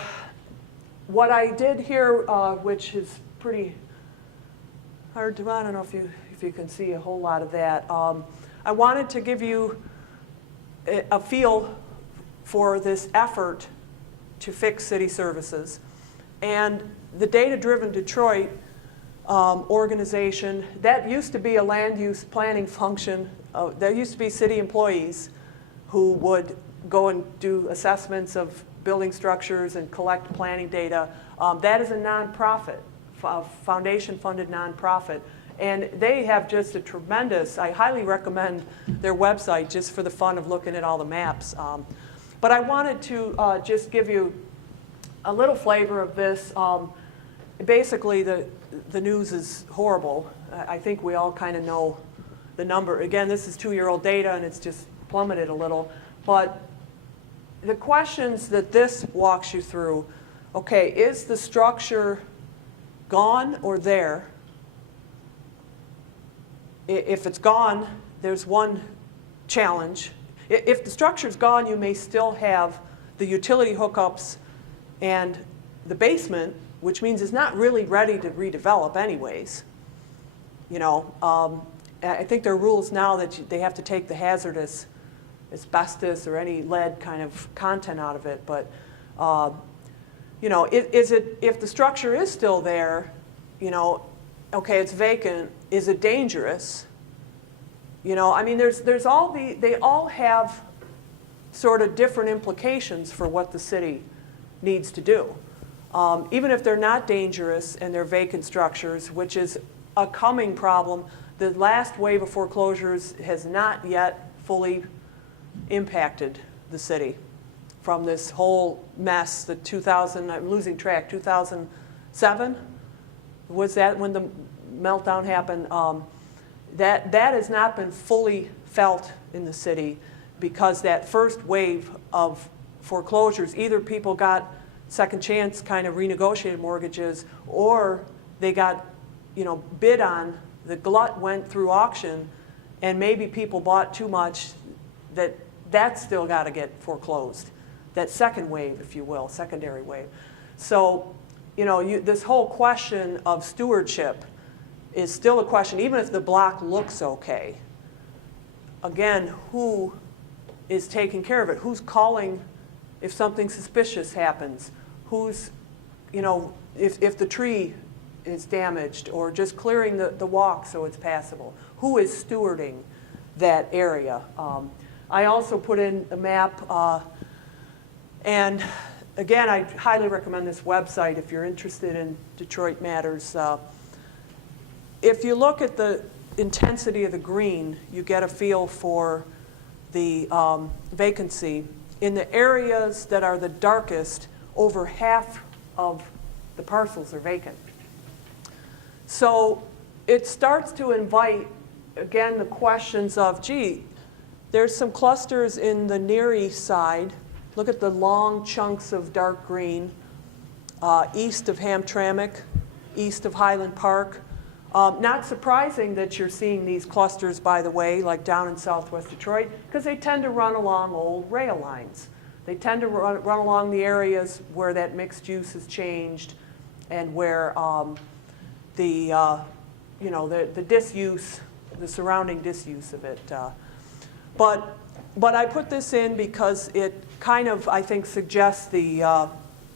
what I did here, which is pretty hard to, I don't know if you can see a whole lot of that. I wanted to give you a feel for this effort to fix city services. And the Data-Driven Detroit organization, that used to be a land use planning function. There used to be city employees who would go and do assessments of building structures and collect planning data. That is a nonprofit, foundation-funded nonprofit. And they have just a tremendous, I highly recommend their website just for the fun of looking at all the maps. But I wanted to just give you a little flavor of this. Basically, the news is horrible. I think we all kind of know the number. Again, this is 2-year-old data, and it's just plummeted a little. But the questions that this walks you through, okay, is the structure gone or there? If it's gone, there's one challenge. If the structure's gone, you may still have the utility hookups and the basement, which means it's not really ready to redevelop anyways. You know, I think there are rules now that they have to take the hazardous asbestos or any lead kind of content out of it. But, you know, if the structure is still there, you know, okay, it's vacant, is it dangerous? You know, I mean, there's all they all have sort of different implications for what the city needs to do. Even if they're not dangerous and they're vacant structures, which is a coming problem, the last wave of foreclosures has not yet fully impacted the city from this whole mess, the 2000, I'm losing track, 2007? Was that when the meltdown happened? That has not been fully felt in the city because that first wave of foreclosures, either people got second chance kind of renegotiated mortgages, or they got, bid on, the glut went through auction, and maybe people bought too much, that's still got to get foreclosed. That second wave, if you will, secondary wave. So, this whole question of stewardship is still a question, even if the block looks okay. Again, who is taking care of it? Who's calling if something suspicious happens? Who's, if the tree is damaged, or just clearing the walk so it's passable? Who is stewarding that area? I also put in a map, and again, I highly recommend this website if you're interested in Detroit matters. If you look at the intensity of the green, you get a feel for the vacancy. In the areas that are the darkest, over half of the parcels are vacant. So it starts to invite, again, the questions of, gee, there's some clusters in the Near East Side. Look at the long chunks of dark green, east of Hamtramck, east of Highland Park. Not surprising that you're seeing these clusters, by the way, like down in southwest Detroit, because they tend to run along old rail lines. They tend to run along the areas where that mixed use has changed, and where the disuse, the surrounding disuse of it. But I put this in because it kind of, I think, suggests the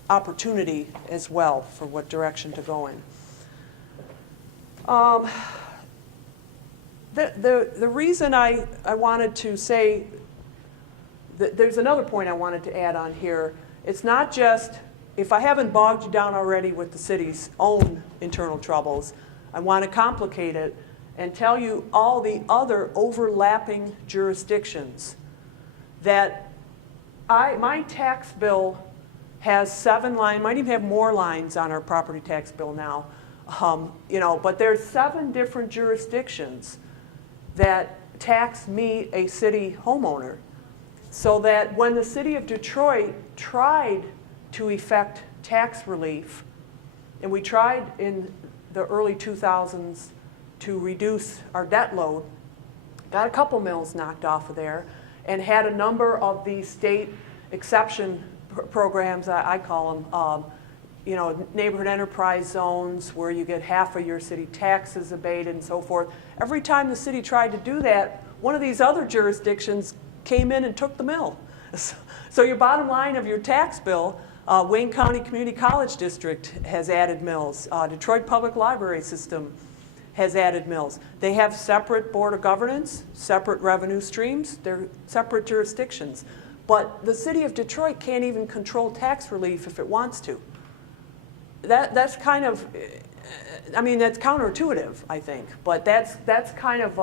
opportunity as well for what direction to go in. The reason I wanted to say, there's another point I wanted to add on here. It's not just, if I haven't bogged you down already with the city's own internal troubles, I want to complicate it and tell you all the other overlapping jurisdictions that my tax bill has 7 lines, might even have more lines on our property tax bill now. But there's 7 different jurisdictions that tax me, a city homeowner, so that when the city of Detroit tried to effect tax relief, and we tried in the early 2000s to reduce our debt load, got a couple mills knocked off of there, and had a number of these state exception programs, I call them, neighborhood enterprise zones where you get half of your city taxes abated and so forth. Every time the city tried to do that, one of these other jurisdictions came in and took the mill. So your bottom line of your tax bill, Wayne County Community College District has added mills. Detroit Public Library System has added mills. They have separate board of governance, separate revenue streams, they're separate jurisdictions. But the city of Detroit can't even control tax relief if it wants to. That's kind of, that's counterintuitive, I think, but that's kind of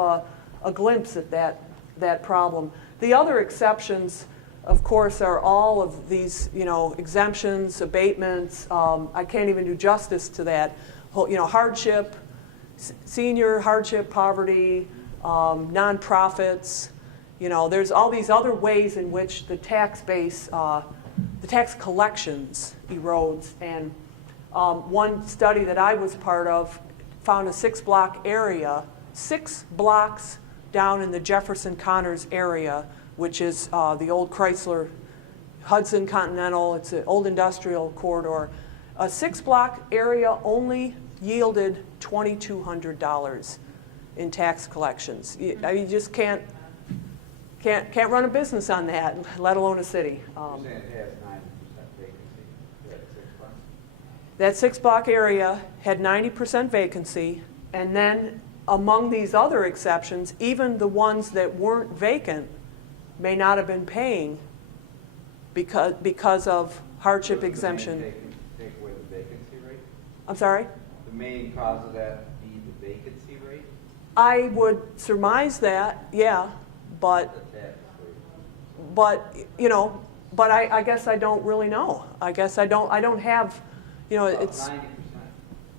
a glimpse at that problem. The other exceptions, of course, are all of these, exemptions, abatements. I can't even do justice to that. Hardship, senior hardship, poverty, nonprofits. There's all these other ways in which the tax base, the tax collections erodes. And one study that I was part of found a 6-block area, 6 blocks down in the Jefferson Connors area, which is the old Chrysler Hudson Continental. It's an old industrial corridor. A 6-block area only yielded $2,200 in tax collections. You just can't run a business on that, let alone a city. You're saying it has 90% vacancy, that 6 blocks? That 6-block area had 90% vacancy, and then among these other exceptions, even the ones that weren't vacant may not have been paying because of hardship exemption. Take away the vacancy rate? I'm sorry? The main cause of that be the vacancy rate? I would surmise that, yeah, but but, you know, but I guess I don't really know. I guess I don't have, you know, About it's. 90%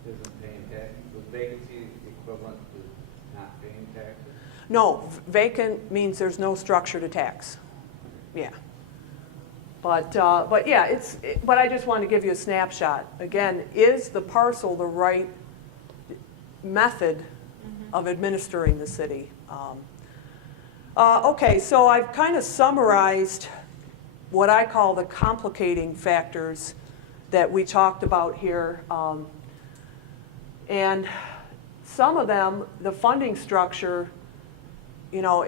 isn't paying taxes. Was vacancy equivalent to not paying taxes? No, vacant means there's no structure to tax. Yeah. But yeah, but I just wanted to give you a snapshot. Again, is the parcel the right method of administering the city? Okay, so I've kind of summarized what I call the complicating factors that we talked about here. And some of them, the funding structure, you know,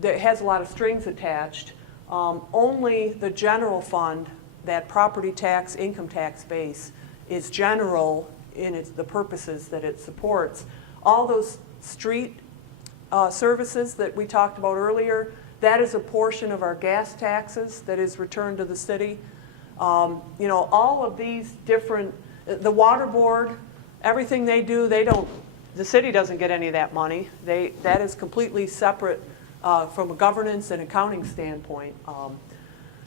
that has a lot of strings attached. Only the general fund, that property tax, income tax base, is general in the purposes that it supports. All those street services that we talked about earlier, that is a portion of our gas taxes that is returned to the city. You know, all of these different, the water board, everything they do, the city doesn't get any of that money. That is completely separate from a governance and accounting standpoint.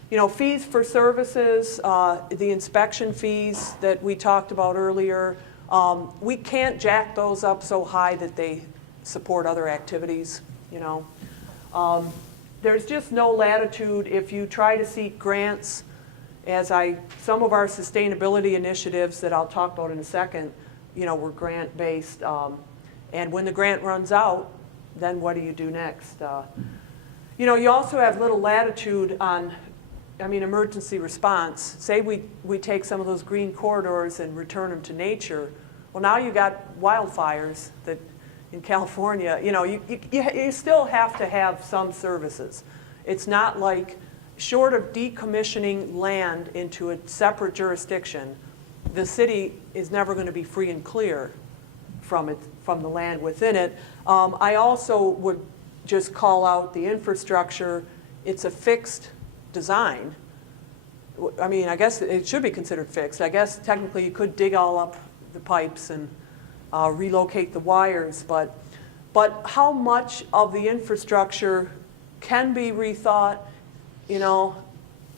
You know, fees for services, the inspection fees that we talked about earlier, we can't jack those up so high that they support other activities, you know. There's just no latitude if you try to seek grants, some of our sustainability initiatives that I'll talk about in a second, you know, were grant-based. And when the grant runs out, then what do you do next? You know, you also have little latitude on, emergency response. Say we take some of those green corridors and return them to nature. Well, now you got wildfires that in California, you know, you still have to have some services. It's not like, short of decommissioning land into a separate jurisdiction, the city is never going to be free and clear from the land within it. I also would just call out the infrastructure. It's a fixed design. I mean, I guess it should be considered fixed. I guess technically you could dig all up the pipes and relocate the wires, but how much of the infrastructure can be rethought? You know,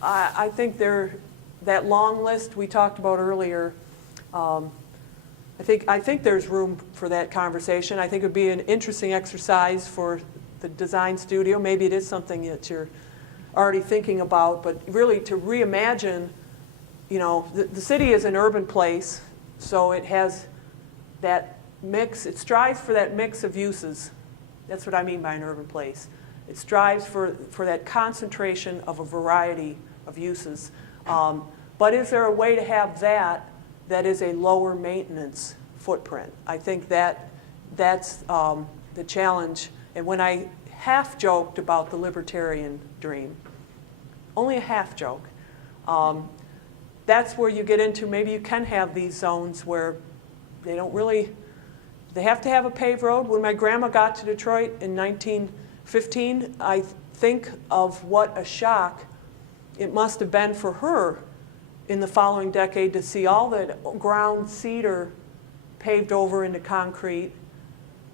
I think that long list we talked about earlier, I think there's room for that conversation. I think it would be an interesting exercise for the design studio. Maybe it is something that you're already thinking about, but really to reimagine, you know, the city is an urban place, so it has that mix, it strives for that mix of uses. That's what I mean by an urban place. It strives for that concentration of a variety of uses. But is there a way to have that is a lower maintenance footprint? I think that's the challenge. And when I half joked about the libertarian dream, only a half joke, that's where you get into, maybe you can have these zones where they have to have a paved road. When my grandma got to Detroit in 1915, I think of what a shock it must have been for her in the following decade to see all the ground cedar paved over into concrete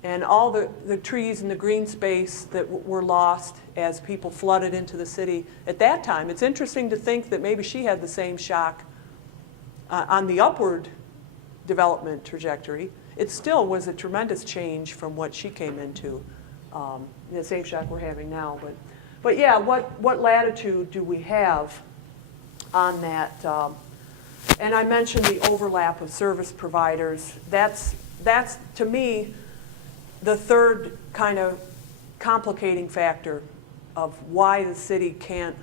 and all the trees and the green space that were lost as people flooded into the city. At that time, it's interesting to think that maybe she had the same shock on the upward development trajectory. It still was a tremendous change from what she came into, the same shock we're having now. But yeah, what latitude do we have on that? And I mentioned the overlap of service providers. That's to me the third kind of complicating factor of why the city can't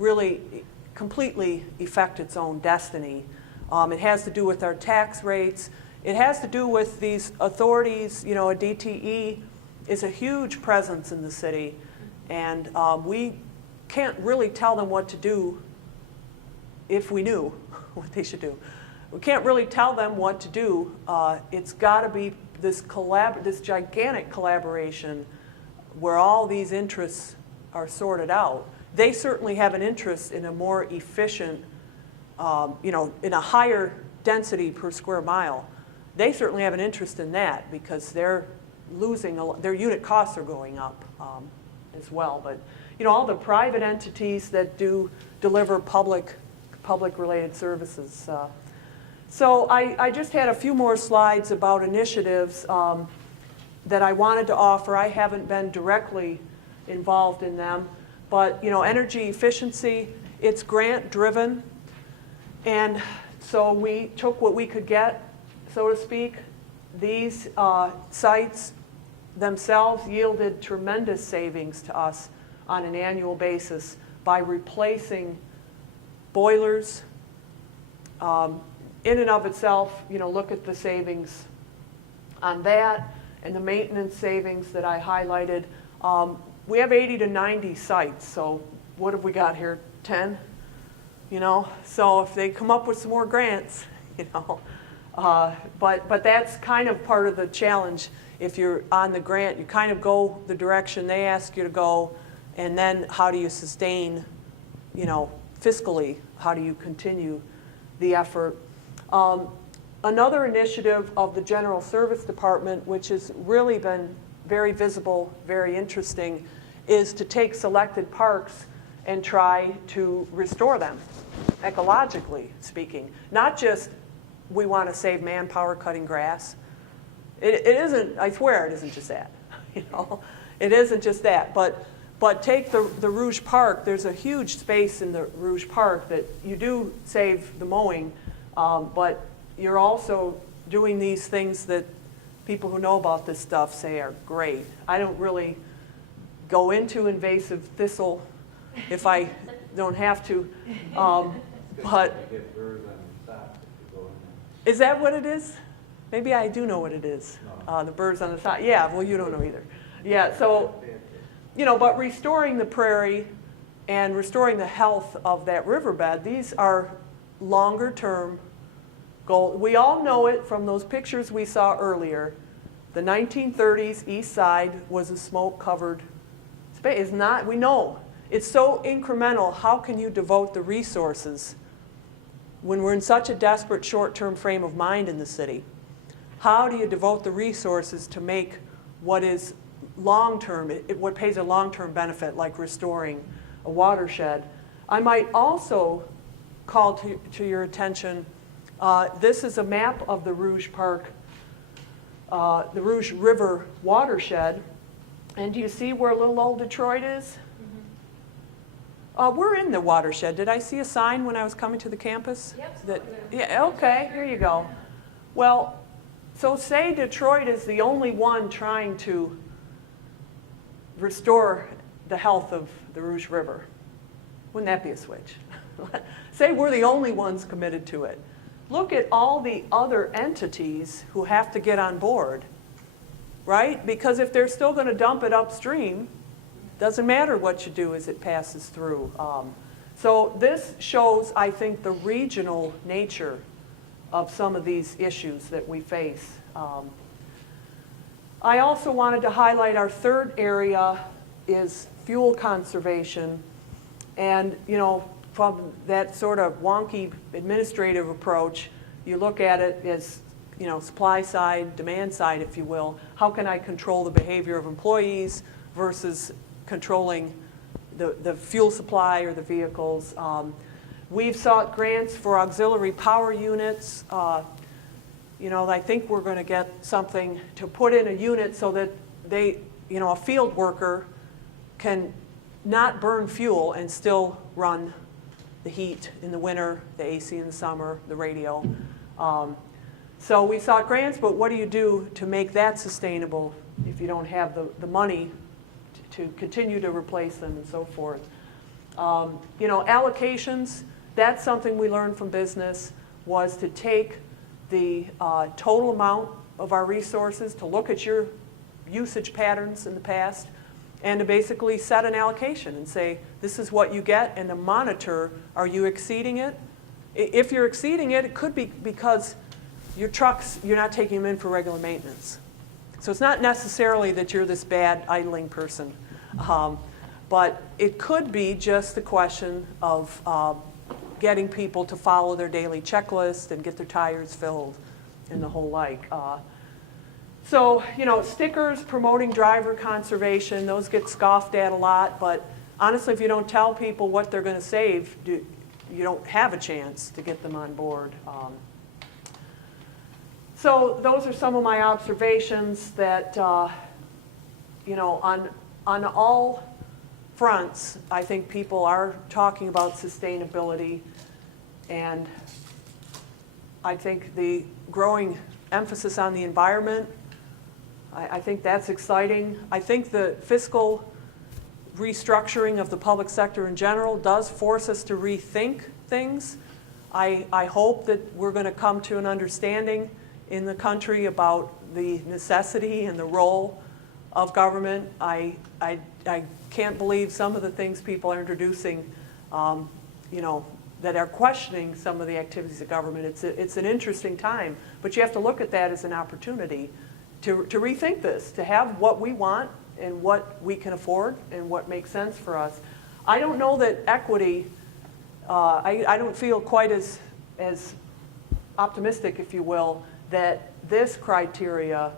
really completely effect its own destiny. It has to do with our tax rates. It has to do with these authorities. You know, a DTE is a huge presence in the city, and we can't really tell them what to do if we knew what they should do. We can't really tell them what to do. It's got to be this gigantic collaboration where all these interests are sorted out. They certainly have an interest in a more efficient, you know, in a higher density per square mile. They certainly have an interest in that because they're losing their unit costs are going up. as well. But all the private entities that do deliver public-related services. So I just had a few more slides about initiatives that I wanted to offer. I haven't been directly involved in them, but energy efficiency, it's grant-driven, and so we took what we could get, so to speak. These sites themselves yielded tremendous savings to us on an annual basis by replacing boilers. In and of itself, look at the savings on that and the maintenance savings that I highlighted. We have 80 to 90 sites, so what have we got here? 10? So if they come up with some more grants, but that's kind of part of the challenge. If you're on the grant, you kind of go the direction they ask you to go, and then how do you sustain, fiscally, how do you continue the effort? Another initiative of the General Service Department, which has really been very visible, very interesting, is to take selected parks and try to restore them, ecologically speaking. Not just we want to save manpower cutting grass. It isn't, I swear it isn't just that. It isn't just that. But take the Rouge Park. There's a huge space in the Rouge Park that you do save the mowing, but you're also doing these things that people who know about this stuff say are great. I don't really go into invasive thistle if I don't have to, but You get birds on the side if you go in there. is that what it is? Maybe I do know what it is. No. The birds on the side. Yeah, well, you don't know either. Yeah, so, but restoring the prairie and restoring the health of that riverbed, these are longer-term goals. We all know it from those pictures we saw earlier. The 1930s East Side was a smoke-covered space. We know. It's so incremental. How can you devote the resources when we're in such a desperate short-term frame of mind in the city? How do you devote the resources to make what is long-term, what pays a long-term benefit, like restoring a watershed? I might also call to your attention, this is a map of the Rouge Park, the Rouge River watershed. And do you see where little old Detroit is? We're in the watershed. Did I see a sign when I was coming to the campus? Yep. Yeah, okay, here you go. Well, so say Detroit is the only one trying to restore the health of the Rouge River. Wouldn't that be a switch? Say we're the only ones committed to it. Look at all the other entities who have to get on board, right? Because if they're still going to dump it upstream, doesn't matter what you do as it passes through. So this shows, I think, the regional nature of some of these issues that we face. I also wanted to highlight our third area is fuel conservation. And, from that sort of wonky administrative approach, you look at it as, supply side, demand side, if you will. How can I control the behavior of employees versus controlling the fuel supply or the vehicles? We've sought grants for auxiliary power units. I think we're going to get something to put in a unit so that a field worker can not burn fuel and still run the heat in the winter, the AC in the summer, the radio. So we sought grants, but what do you do to make that sustainable if you don't have the money to continue to replace them and so forth? Allocations, that's something we learned from business, was to take the total amount of our resources, to look at your usage patterns in the past, and to basically set an allocation and say, this is what you get, and to monitor, are you exceeding it? If you're exceeding it, it could be because your trucks, you're not taking them in for regular maintenance. So it's not necessarily that you're this bad idling person, but it could be just the question of getting people to follow their daily checklist and get their tires filled and the whole like. So, you know, stickers promoting driver conservation, those get scoffed at a lot, but honestly, if you don't tell people what they're going to save, you don't have a chance to get them on board. So those are some of my observations that, you know, on all fronts, I think people are talking about sustainability, and I think the growing emphasis on the environment, I think that's exciting. I think the fiscal restructuring of the public sector in general does force us to rethink things. I hope that we're going to come to an understanding in the country about the necessity and the role of government. I can't believe some of the things people are introducing, you know, that are questioning some of the activities of government. It's an interesting time, but you have to look at that as an opportunity to rethink this, to have what we want and what we can afford and what makes sense for us. I don't know that equity, I don't feel quite as optimistic, if you will, that this criteria,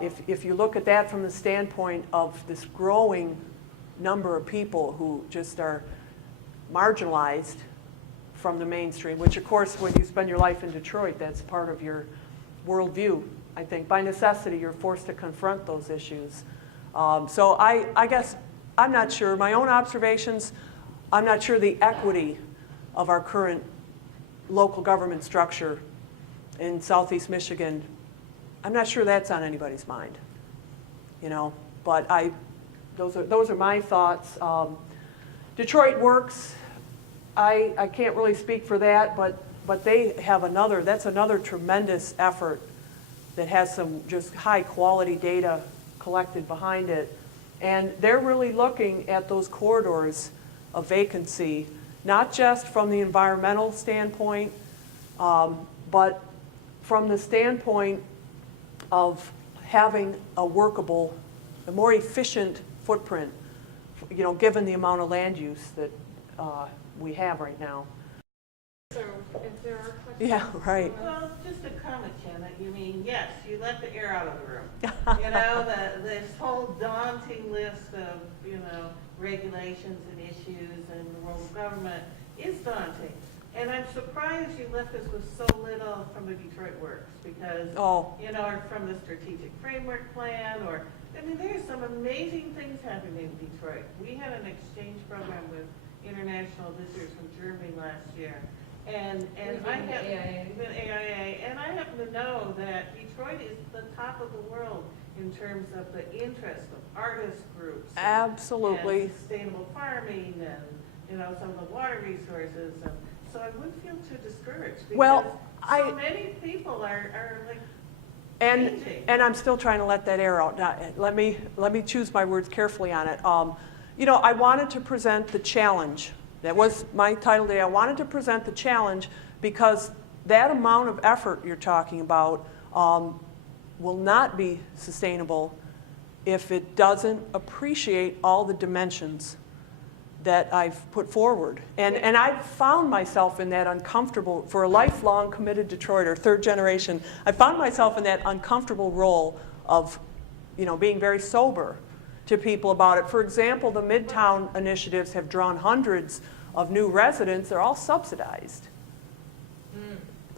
if you look at that from the standpoint of this growing number of people who just are marginalized from the mainstream, which of course when you spend your life in Detroit, that's part of your worldview. I think by necessity you're forced to confront those issues. So I guess I'm not sure. My own observations, I'm not sure the equity of our current local government structure in Southeast Michigan, I'm not sure that's on anybody's mind, you know. But those are my thoughts. Detroit Works, I can't really speak for that, but they have that's another tremendous effort that has some just high quality data collected behind it. And they're really looking at those corridors of vacancy, not just from the environmental standpoint, but from the standpoint of having a workable, a more efficient footprint, you know, given the amount of land use that we have right now. So if there are questions. Yeah, right. Well, just a comment, Janet. You mean, yes, you let the air out of the room. You know, this whole daunting list of, you know, regulations and issues and the role of government is daunting. And I'm surprised you left us with so little from the Detroit Works because, you know, or from the strategic framework plan, or, I mean, there's some amazing things happening in Detroit. We had an exchange program with international visitors from Germany last year. And I have AIA, and I happen to know that Detroit is the top of the world in terms of the interest of artist groups. Absolutely. And sustainable farming and, you know, some of the water resources. And so I wouldn't feel too discouraged because so many people are like changing. And I'm still trying to let that air out. Now, let me choose my words carefully on it. You know, I wanted to present the challenge. That was my title today. I wanted to present the challenge because that amount of effort you're talking about will not be sustainable if it doesn't appreciate all the dimensions that I've put forward. And I've found myself in that uncomfortable, for a lifelong committed Detroiter, third generation, I found myself in that uncomfortable role of, you know, being very sober to people about it. For example, the Midtown initiatives have drawn hundreds of new residents. They're all subsidized.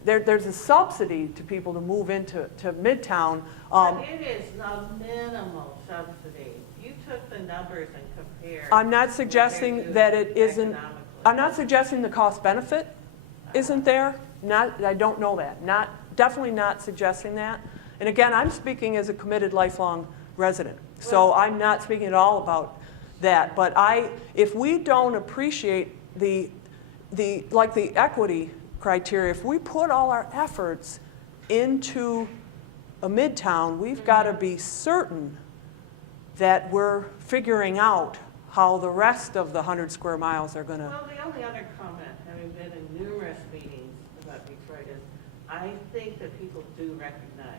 There's a subsidy to people to move into Midtown. But it is a minimal subsidy. You took the numbers and compared. I'm not suggesting that it isn't. I'm not suggesting the cost benefit isn't there. I don't know that. Definitely not suggesting that. And again, I'm speaking as a committed lifelong resident. So I'm not speaking at all about that. But if we don't appreciate the equity criteria, if we put all our efforts into a Midtown, we've got to be certain that we're figuring out how the rest of the 100 square miles are going to. Well, the only other comment, having been in numerous meetings about Detroit, is I think that people do recognize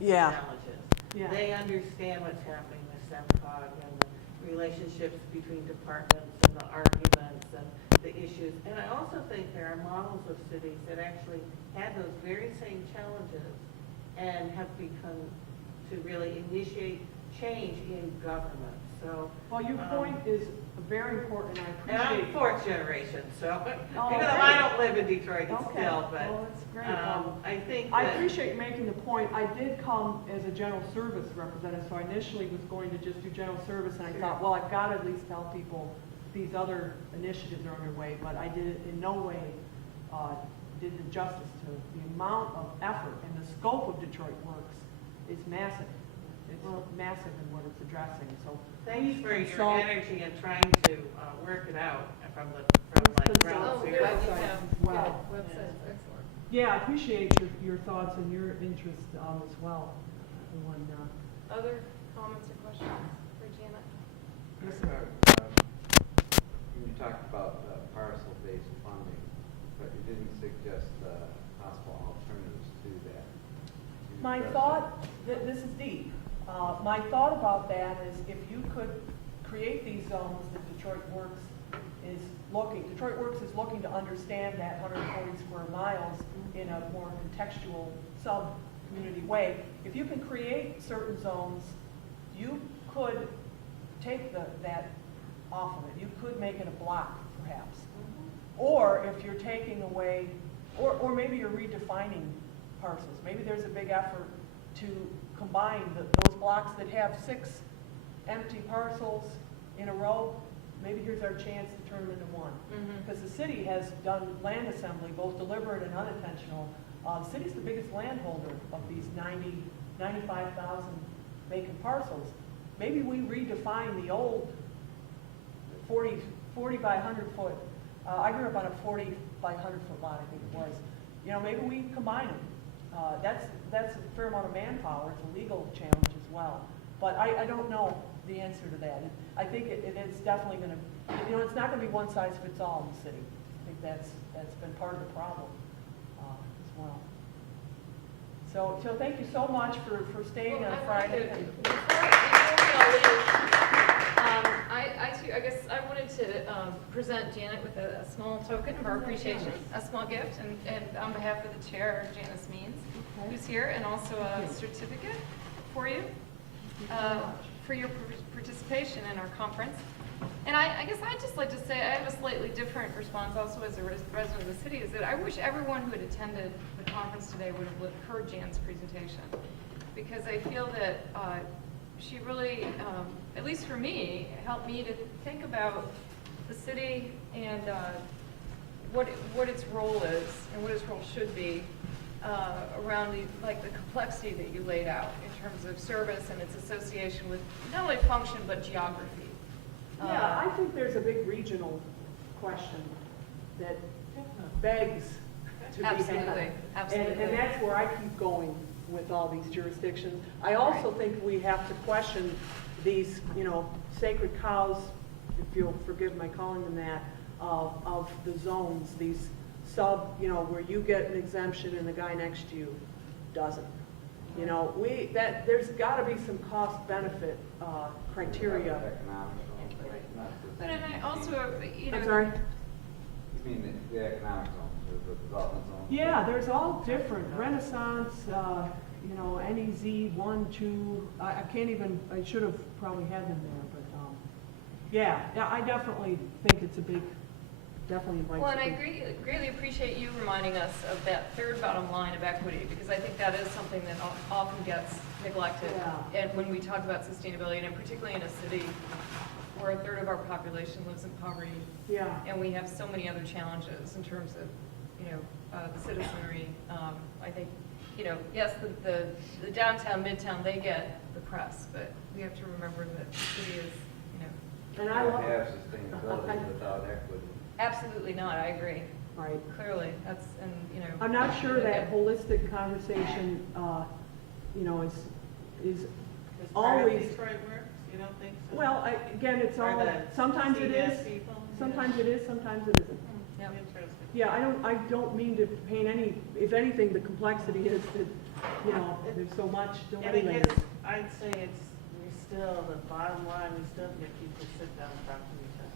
the challenges. Yeah. They understand what's happening with SEMCOG and the relationships between departments and the arguments and the issues. And I also think there are models of cities that actually had those very same challenges and have become to really initiate change in government. So, Well, your point is very important, and I and I'm appreciate. fourth generation, so Oh, even though great. I don't live in Detroit Okay, still, but well, that's great. I think I that. appreciate making the point. I did come as a general service representative, so I initially was going to just do general service, and I Sure. thought, well, I've got to at least tell people these other initiatives are underway, but I did it in no way did the justice to the amount of effort and the scope of Detroit Works is massive. It's massive in what it's addressing, so. Thanks for your consult- energy in trying to work it out from like Consult ground Oh, zero. good. websites Yeah. as well. Good. Website's excellent. Yeah, I appreciate your thoughts and your interest as well. Everyone, Other comments or questions for Janet? Yes, sir. You talked about parcel-based funding, but you didn't suggest possible alternatives to that. Can you My address thought, this is deep. My thought about that is if you could create these zones that Detroit Works is looking to understand that 140 square miles in a more contextual sub-community way. If you can create certain zones, you could take that off of it. You could make it a block, perhaps. Or if you're taking away, or maybe you're redefining parcels. Maybe there's a big effort to combine those blocks that have 6 empty parcels in a row. Maybe here's our chance to turn them into one. Because the city has done land assembly, both deliberate and unintentional. The city's the biggest landholder of these 95,000 vacant parcels. Maybe we redefine the old 40 by 100 foot. I grew up on a 40 by 100 foot lot, I think it was. You know, maybe we combine them. That's a fair amount of manpower. It's a legal challenge as well. But I don't know the answer to that. I think it's definitely going to, it's not going to be one size fits all in the city. I think that's been part of the problem as well. So thank you so much for staying on Friday. I guess I wanted to present Janet with a small token of our appreciation, a small gift, and on behalf of the chair, Janice Means, who's here, and also a certificate for you for your participation in our conference. And I guess I'd just like to say I have a slightly different response also as a resident of the city, is that I wish everyone who had attended the conference today would have heard Jan's presentation, because I feel that she really, at least for me, helped me to think about the city and what its role is and what its role should be around the complexity that you laid out in terms of service and its association with not only function but geography. Yeah, I think there's a big regional question that begs to be had. Absolutely. And that's where I keep going with all these jurisdictions. I also think we have to question these, sacred cows, if you'll forgive my calling them that, of the zones, these where you get an exemption and the guy next to you doesn't. There's got to be some cost benefit criteria. But and I also, I'm sorry? You mean the economic zones, the development zones? Yeah, there's all different. Renaissance, NEZ 1, 2. I can't even. I should have probably had them there, but yeah, I definitely think it's a big. Definitely invites. well, and I greatly appreciate you reminding us of that third bottom line of equity, because I think that is something that often gets neglected. Yeah. And when we talk about sustainability, and particularly in a city where a third of our population lives in poverty, Yeah. and we have so many other challenges in terms of, the citizenry. I think, yes, the downtown, midtown, they get the press, but we have to remember that the city is, And I love. have sustainability without equity. absolutely not. I agree. Right. Clearly, I'm not sure that holistic conversation, is As part of always. Detroit Works, you don't think so? Well, again, it's Or all. the Sometimes it CDS is. people? Sometimes it is. Sometimes it isn't. Yep. Interesting. Yeah, I don't mean to paint any. If anything, the complexity is that there's so much. And I guess I'd say we're still, the bottom line, we still get people to sit down and talk to each other.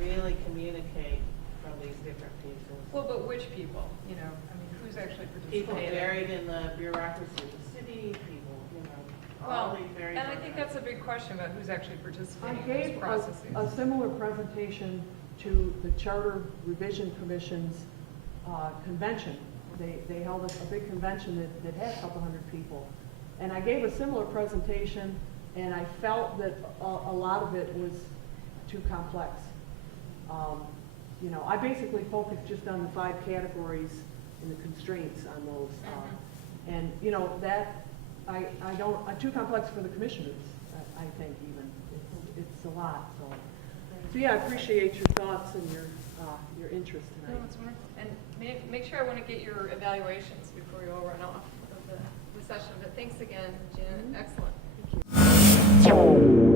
Really communicate from these different pieces. Well, but which people? Who's actually People participating? buried in the bureaucracy of the city, people all Well, these very. and I think that's a big question about who's actually I participating in gave these processes. a similar presentation to the Charter Revision Commission's convention. They held a big convention that had a couple hundred people. And I gave a similar presentation, and I felt that a lot of it was too complex. You know, I basically focused just on the 5 categories and the constraints on those. And, you know, that, I don't, too complex for the commissioners, I think even. It's a lot, so. So yeah, I appreciate your thoughts and your interest No, tonight. it's wonderful. And make sure I want to get your evaluations before we all run off of the session. But thanks again, Janet. Excellent. Thank you.